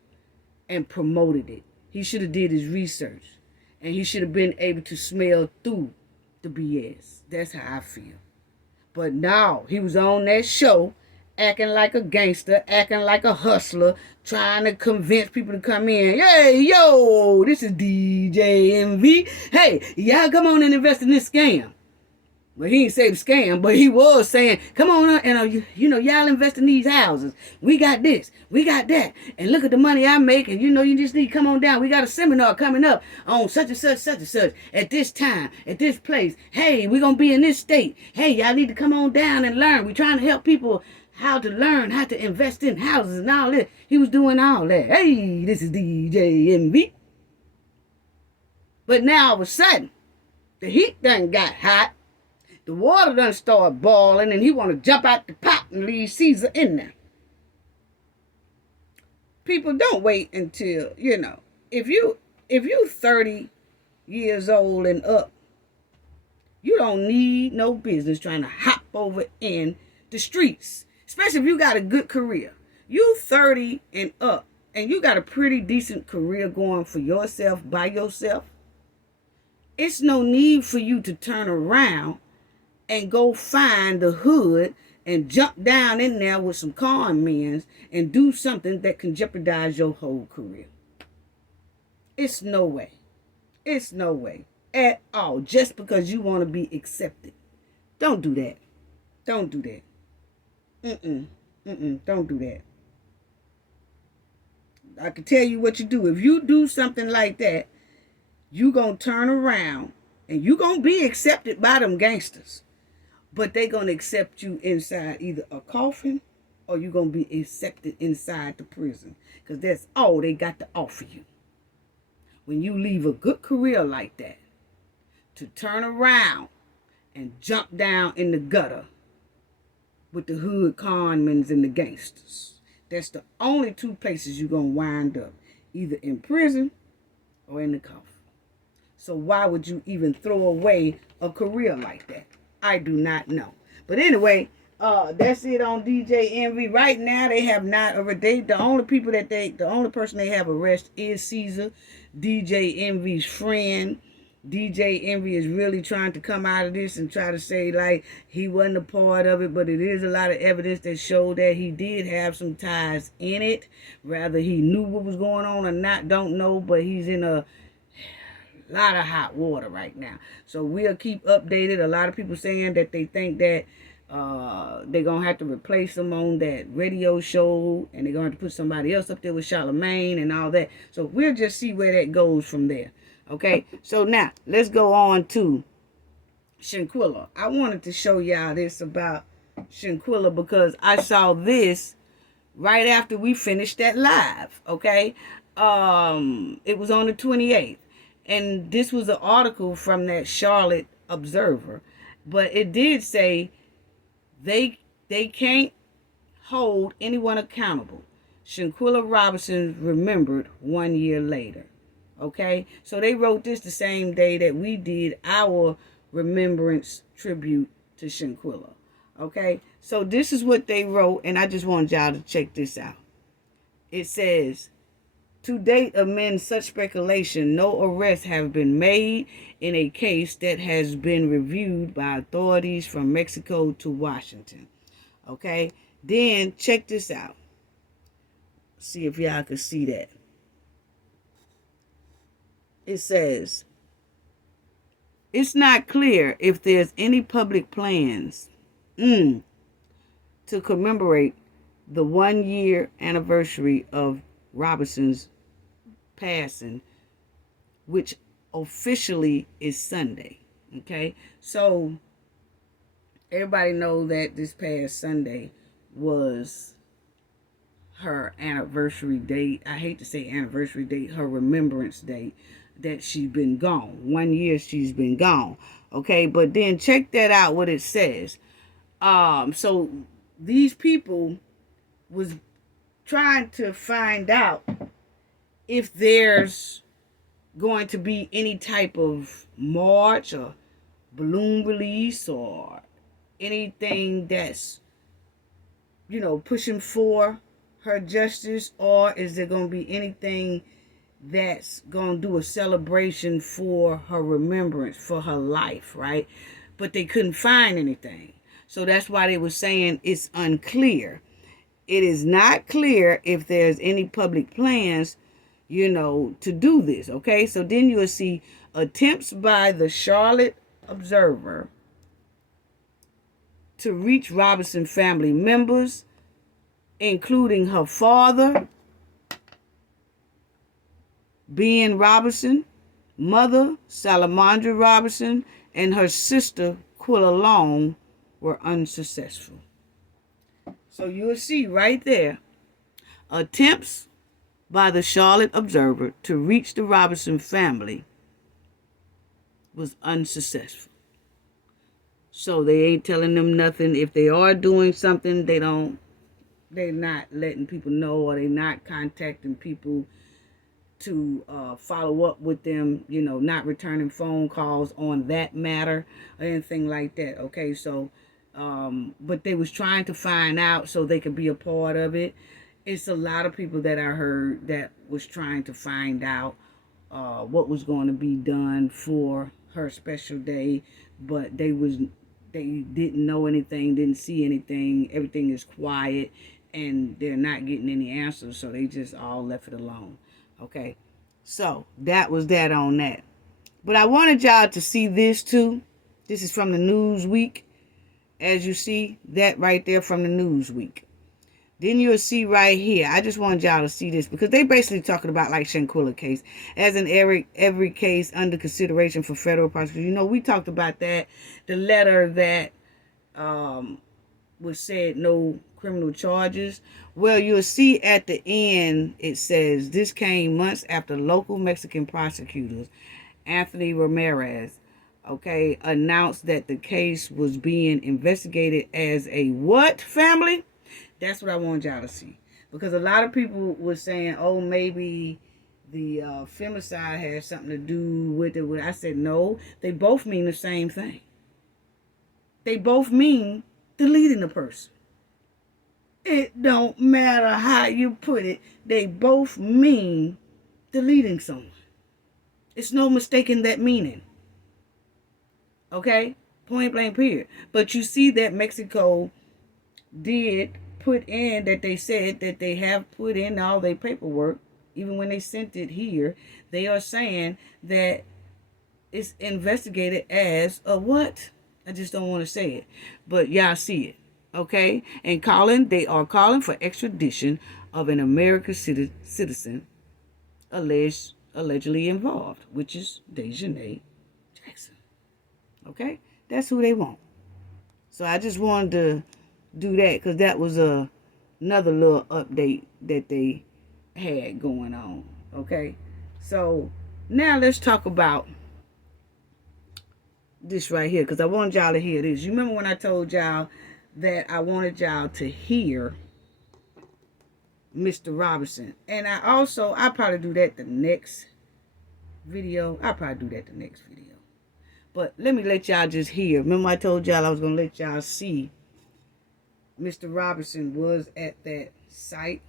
and promoted it. He should have did his research, and he should have been able to smell through the BS. That's how I feel. But now he was on that show acting like a gangster, acting like a hustler, trying to convince people to come in. Hey, yo, this is DJ Envy. Hey, y'all come on and invest in this scam. Well, he didn't say the scam, but he was saying, come on, and y'all invest in these houses. We got this, we got that, and look at the money I make, and you just need to come on down. We got a seminar coming up on such and such, at this time, at this place. Hey, we're going to be in this state. Hey, y'all need to come on down and learn. We're trying to help people how to learn how to invest in houses and all that. He was doing all that. Hey, this is DJ Envy. But now all of a sudden, the heat done got hot. The water done started boiling, and he want to jump out the pot and leave Caesar in there. People, don't wait until, if you 30 years old and up, you don't need no business trying to hop over in the streets. Especially if you got a good career. You 30 and up, and you got a pretty decent career going for yourself, by yourself. It's no need for you to turn around and go find the hood and jump down in there with some con men and do something that can jeopardize your whole career. It's no way. It's no way at all. Just because you want to be accepted. Don't do that. Don't do that. Don't do that. I can tell you what you do. If you do something like that, you going to turn around and you going to be accepted by them gangsters. But they going to accept you inside either a coffin or you going to be accepted inside the prison. Because that's all they got to offer you. When you leave a good career like that, to turn around and jump down in the gutter with the hood conmen and the gangsters. That's the only two places you're going to wind up. Either in prison or in the coffin. So why would you even throw away a career like that? I do not know. But anyway, that's it on DJ Envy. Right now, they have not arrested. The only person they have arrested is Caesar, DJ Envy's friend. DJ Envy is really trying to come out of this and try to say like he wasn't a part of it, but it is a lot of evidence that showed that he did have some ties in it. Whether he knew what was going on or not, don't know, but he's in a lot of hot water right now. So we'll keep updated. A lot of people saying that they think that they're going to have to replace him on that radio show and they're going to have to put somebody else up there with Charlemagne and all that. So we'll just see where that goes from there. Okay, so now let's go on to Shanquilla. I wanted to show y'all this about Shanquilla because I saw this right after we finished that live. Okay, it was on the 28th, and this was an article from that Charlotte Observer, but it did say they can't hold anyone accountable. Shanquilla Robinson remembered 1 year later. Okay, so they wrote this the same day that we did our remembrance tribute to Shanquilla. Okay, so this is what they wrote, and I just want y'all to check this out. It says, to date, amid such speculation, no arrests have been made in a case that has been reviewed by authorities from Mexico to Washington. Okay, then check this out. See if y'all can see that. It says, it's not clear if there's any public plans to commemorate the 1 year anniversary of Robinson's passing, which officially is Sunday. Okay, so everybody knows that this past Sunday was her anniversary date. I hate to say anniversary date, her remembrance date that she's been gone. 1 year she's been gone. Okay, but then check that out what it says. So these people was trying to find out if there's going to be any type of march or balloon release or anything that's, pushing for her justice, or is there going to be anything that's going to do a celebration for her remembrance, for her life, right? But they couldn't find anything. So that's why they were saying it's unclear. It is not clear if there's any public plans, to do this, okay? So then you'll see attempts by the Charlotte Observer to reach Robinson family members, including her father, Ben Robinson, mother, Salamandra Robinson, and her sister, Quilla Long, were unsuccessful. So you'll see right there, attempts by the Charlotte Observer to reach the Robinson family was unsuccessful. So they ain't telling them nothing. If they are doing something, they're not letting people know, or they're not contacting people to follow up with them, not returning phone calls on that matter or anything like that. Okay, so but they was trying to find out so they could be a part of it. It's a lot of people that I heard that was trying to find out what was going to be done for her special day, but they was they didn't know anything, didn't see anything. Everything is quiet, and they're not getting any answers, so they just all left it alone. Okay, so that was that on that. But I wanted y'all to see this too. This is from the Newsweek. As you see, that right there from the Newsweek. Then you'll see right here. I just wanted y'all to see this because they basically talking about like Shanquilla case as in every case under consideration for federal prosecution. You know, we talked about that. The letter that was said no criminal charges. Well, you'll see at the end it says this came months after local Mexican prosecutors Anthony Ramirez, okay, announced that the case was being investigated as a what family? That's what I want y'all to see. Because a lot of people were saying, oh, maybe the femicide has something to do with it. I said, no, they both mean the same thing. They both mean deleting a person. It don't matter how you put it. They both mean deleting someone. It's no mistaking that meaning. Okay? Point blank period. But you see that Mexico did put in that they said that they have put in all their paperwork. Even when they sent it here, they are saying that it's investigated as a what? I just don't want to say it. But y'all see it. Okay? And they are calling for extradition of an American citizen allegedly involved, which is Dejanay Jackson. Okay? That's who they want. So I just wanted to do that because that was another little update that they had going on. Okay? So now let's talk about this right here because I wanted y'all to hear this. You remember when I told y'all that I wanted y'all to hear Mr. Robinson? And I'll probably do that the next video. But let me let y'all just hear. Remember I told y'all I was going to let y'all see Mr. Robinson was at that site.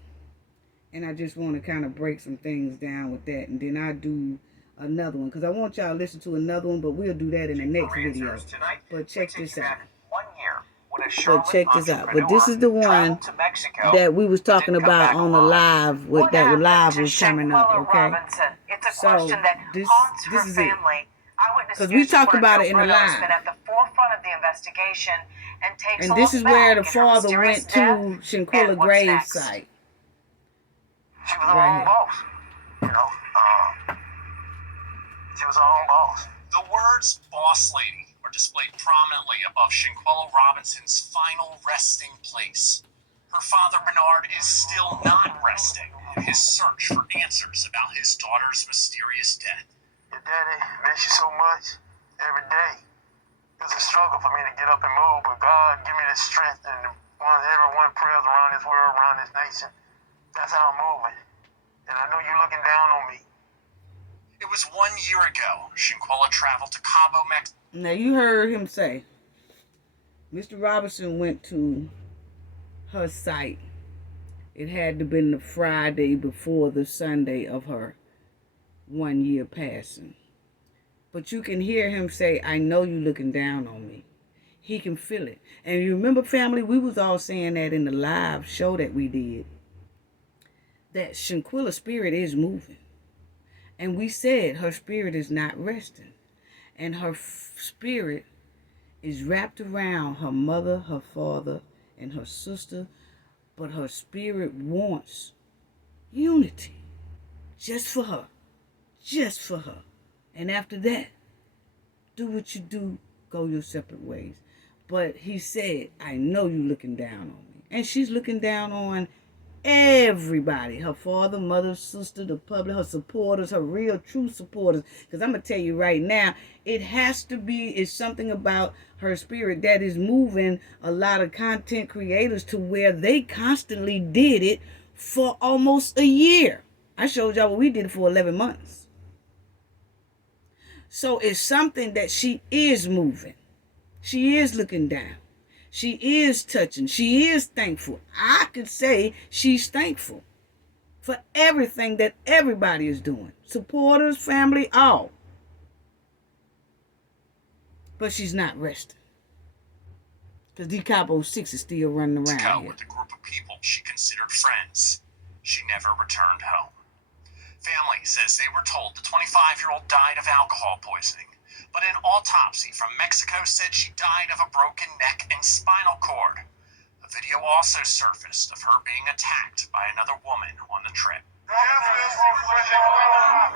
And I just want to kind of break some things down with that. And then I'll do another one. Because I want y'all to listen to another one. But we'll do that in the next video. But check this out. But this is the one that we was talking about on the live. That live was coming up. Okay. So this is it. Because we talked about it in the live. And this is where the father went to Shanquilla grave site. She was her own boss. You know, she was her own boss. The words boss lady were displayed prominently above Shanquella Robinson's final resting place. Her father, Bernard, is still not resting in his search for answers about his daughter's mysterious death. Your daddy miss you so much every day. It was a struggle for me to get up and move, but God give me the strength and everyone prayers around this world, around this nation. That's how I'm moving. And I know you're looking down on me. It was 1 year ago Shanquella traveled to Cabo, Mexico. Now you heard him say, Mr. Robinson went to her site. It had to have been the Friday before the Sunday of her 1 year passing. But you can hear him say, I know you looking down on me. He can feel it. And you remember, family, we was all saying that in the live show that we did. That Shanquilla's spirit is moving. And we said her spirit is not resting. And her spirit is wrapped around her mother, her father, and her sister. But her spirit wants unity. Just for her. Just for her. And after that, do what you do, go your separate ways. But he said, I know you looking down on me. And she's looking down on everybody. Her father, mother, sister, the public, her supporters, her real, true supporters. Because I'm going to tell you right now, it has to be, it's something about her spirit that is moving a lot of content creators to where they constantly did it for almost a year. I showed y'all what we did for 11 months. So it's something that she is moving. She is looking down. She is touching. She is thankful. I could say she's thankful for everything that everybody is doing. Supporters, family, all. But she's not resting. Because these Cabo 6 is still running To around go here. with a group of people she considered friends. She never returned home. Family says they were told the 25-year-old died of alcohol poisoning, but an autopsy from Mexico said she died of a broken neck and spinal cord. A video also surfaced of her being attacked by another woman on the trip.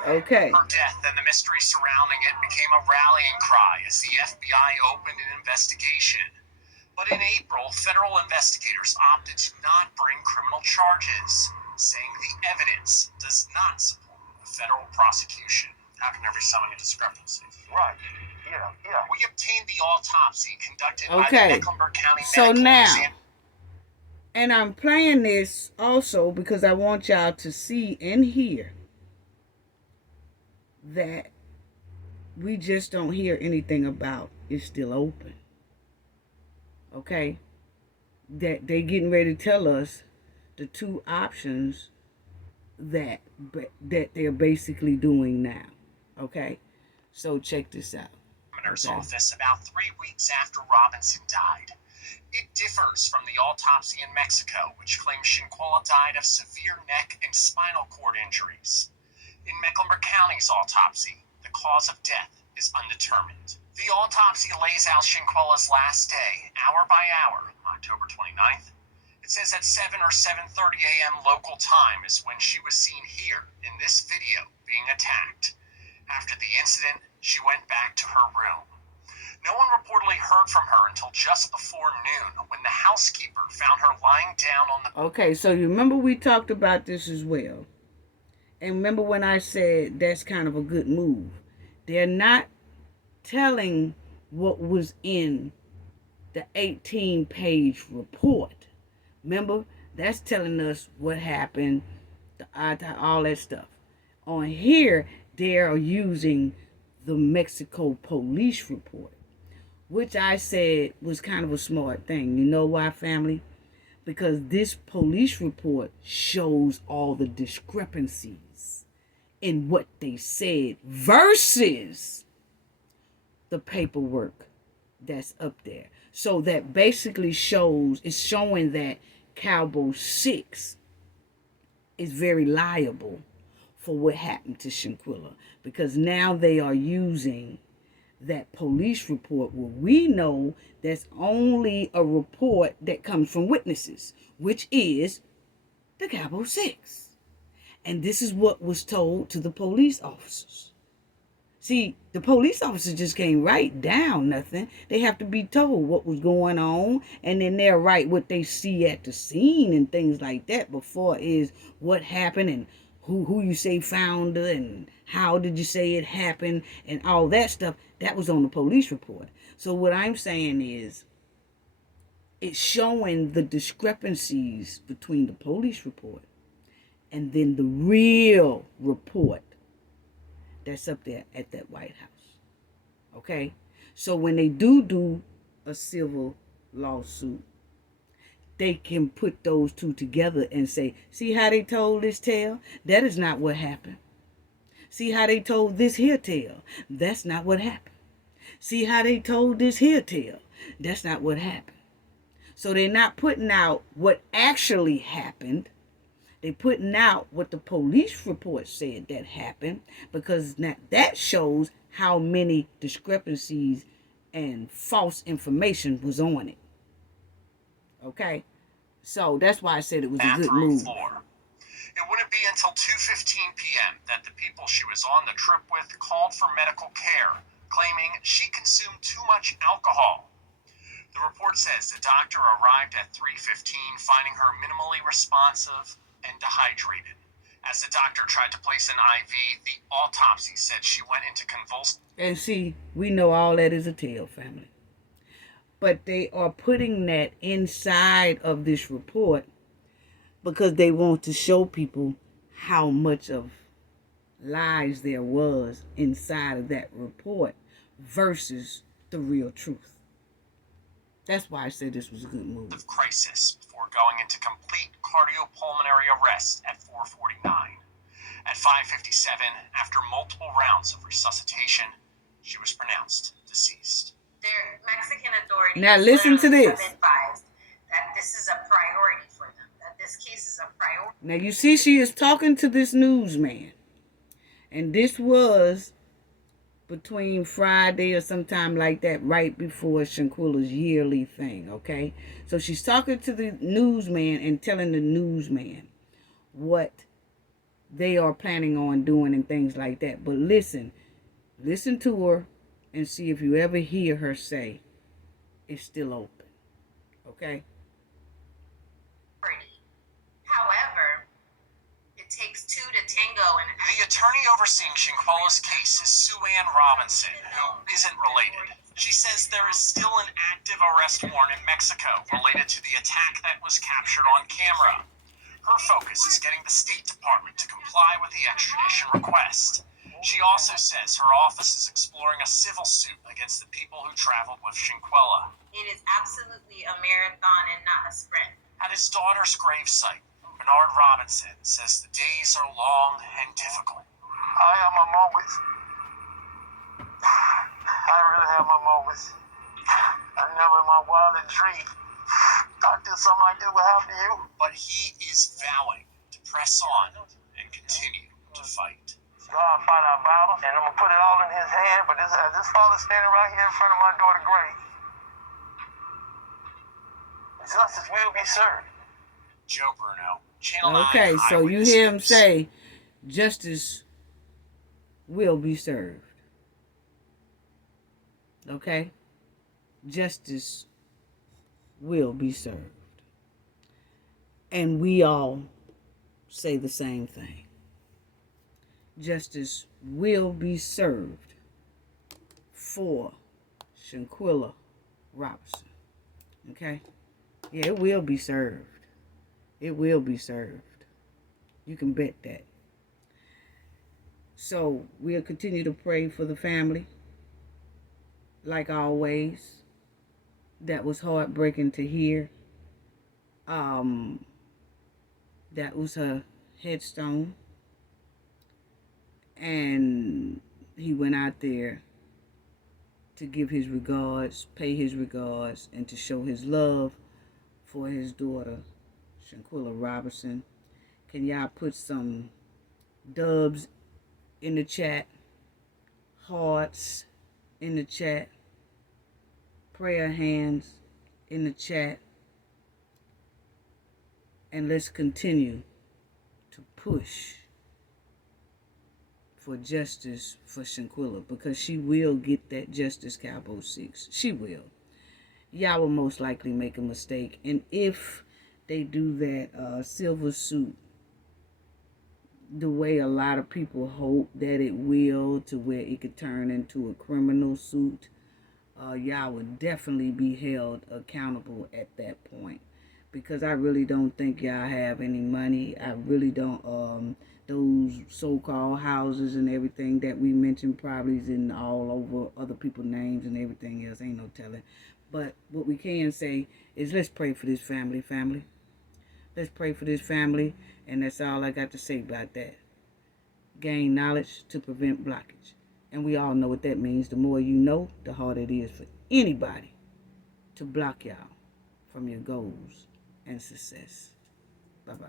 Okay. Her death and the mystery surrounding it became a rallying cry as the FBI opened an investigation. But in April, federal investigators opted to not bring criminal charges, saying the evidence does not support a federal prosecution. How can there be so many discrepancies? Right. Yeah. We obtained the autopsy conducted by Okay. the Mecklenburg County So Medical now, Exam. and I'm playing this also because I want y'all to see and hear that we just don't hear anything about it's still open. Okay? That they getting ready to tell us the two options that they're basically doing now. Okay? So check this out. Examiner's office about 3 weeks after Robinson died. It differs from the autopsy in Mexico, which claims Shanquella died of severe neck and spinal cord injuries. In Mecklenburg County's autopsy, the cause of death is undetermined. The autopsy lays out Shanquella's last day, hour by hour, October 29th. It says at 7 or 7:30 a.m. local time is when she was seen here in this video being attacked. After the incident, she went back to her room. No one reportedly heard from her until just before noon when the housekeeper found her lying down on the... Okay, so you remember we talked about this as well. And remember when I said that's kind of a good move. They're not telling what was in the 18-page report. Remember, that's telling us what happened, all that stuff. On here, they are using the Mexico police report, which I said was kind of a smart thing. You know why, family? Because this police report shows all the discrepancies in what they said versus the paperwork that's up there. So that basically it's showing that Cabo 6 is very liable for what happened to Shanquilla, because now they are using that police report where we know that's only a report that comes from witnesses, which is the Cabo 6. And this is what was told to the police officers. See, the police officers just can't write down nothing. They have to be told what was going on, and then they'll write what they see at the scene and things like that before is what happened and who you say found her and how did you say it happened and all that stuff. That was on the police report. So what I'm saying is it's showing the discrepancies between the police report and then the real report that's up there at that White House. Okay? So when they do a civil lawsuit, they can put those two together and say, see how they told this tale? That is not what happened. See how they told this here tale? That's not what happened. See how they told this here tale? That's not what happened. So they're not putting out what actually happened. They're putting out what the police report said that happened, because that shows how many discrepancies and false information was on it. Okay? So that's why I said it was a good move. Floor. It wouldn't be until 2:15 p.m. that the people she was on the trip with called for medical care, claiming she consumed too much alcohol. The report says the doctor arrived at 3:15, finding her minimally responsive and dehydrated. As the doctor tried to place an IV, the autopsy said she went into convulsive... And see, we know all that is a tale, family. But they are putting that inside of this report because they want to show people how much of lies there was inside of that report versus the real truth. That's why I said this was a good move. ...of crisis before going into complete cardiopulmonary arrest at 4:49. At 5:57, after multiple rounds of resuscitation, she was pronounced deceased. Their Mexican authorities Now listen to literally this. have advised that this is a priority for them, that this case is a priority. Now you see she is talking to this newsman. And this was between Friday or sometime like that, right before Shanquilla's yearly thing, okay? So she's talking to the newsman and telling the newsman what they are planning on doing and things like that. But listen to her and see if you ever hear her say it's still open, okay? However, it takes two to tango, and The attorney overseeing Shanquella's case is Sue Ann Robinson, who isn't related. She says there is still an active arrest warrant in Mexico related to the attack that was captured on camera. Her focus is getting the State Department to comply with the extradition request. She also says her office is exploring a civil suit against the people who traveled with Shanquella. it is absolutely a marathon and not a sprint. At his daughter's gravesite, Bernard Robinson says the days are long and difficult. I have my moments. I really have my moments. I never in my wildest dream thought that something like this would happen to you. But he is vowing to press on and continue to fight. God fight our battles, and I'm gonna put it all in His hand. But this father standing right here in front of my daughter's grave. Justice will be served. Joe Bruno, Channel 9 Okay, so you Eyewitness hear him News. say justice will be served. Okay? Justice will be served. And we all say the same thing. Justice will be served for Shanquilla Robinson. Okay? Yeah, it will be served. It will be served. You can bet that. So we'll continue to pray for the family. Like always. That was heartbreaking to hear. That was her headstone. And he went out there to give his regards, pay his regards, and to show his love for his daughter, Shanquilla Robinson. Can y'all put some dubs in the chat? Hearts in the chat? Prayer hands in the chat? And let's continue to push for justice for Shanquilla, because she will get that justice, Cowboy 6. She will. Y'all will most likely make a mistake. And if they do that silver suit the way a lot of people hope that it will, to where it could turn into a criminal suit, y'all would definitely be held accountable at that point. Because I really don't think y'all have any money. I really don't. Those so-called houses and everything that we mentioned probably is in all over other people's names and everything else. Ain't no telling. But what we can say is let's pray for this family. Let's pray for this family. And that's all I got to say about that. Gain knowledge to prevent blockage. And we all know what that means. The more you know, the harder it is for anybody to block y'all from your goals and success. Bye-bye.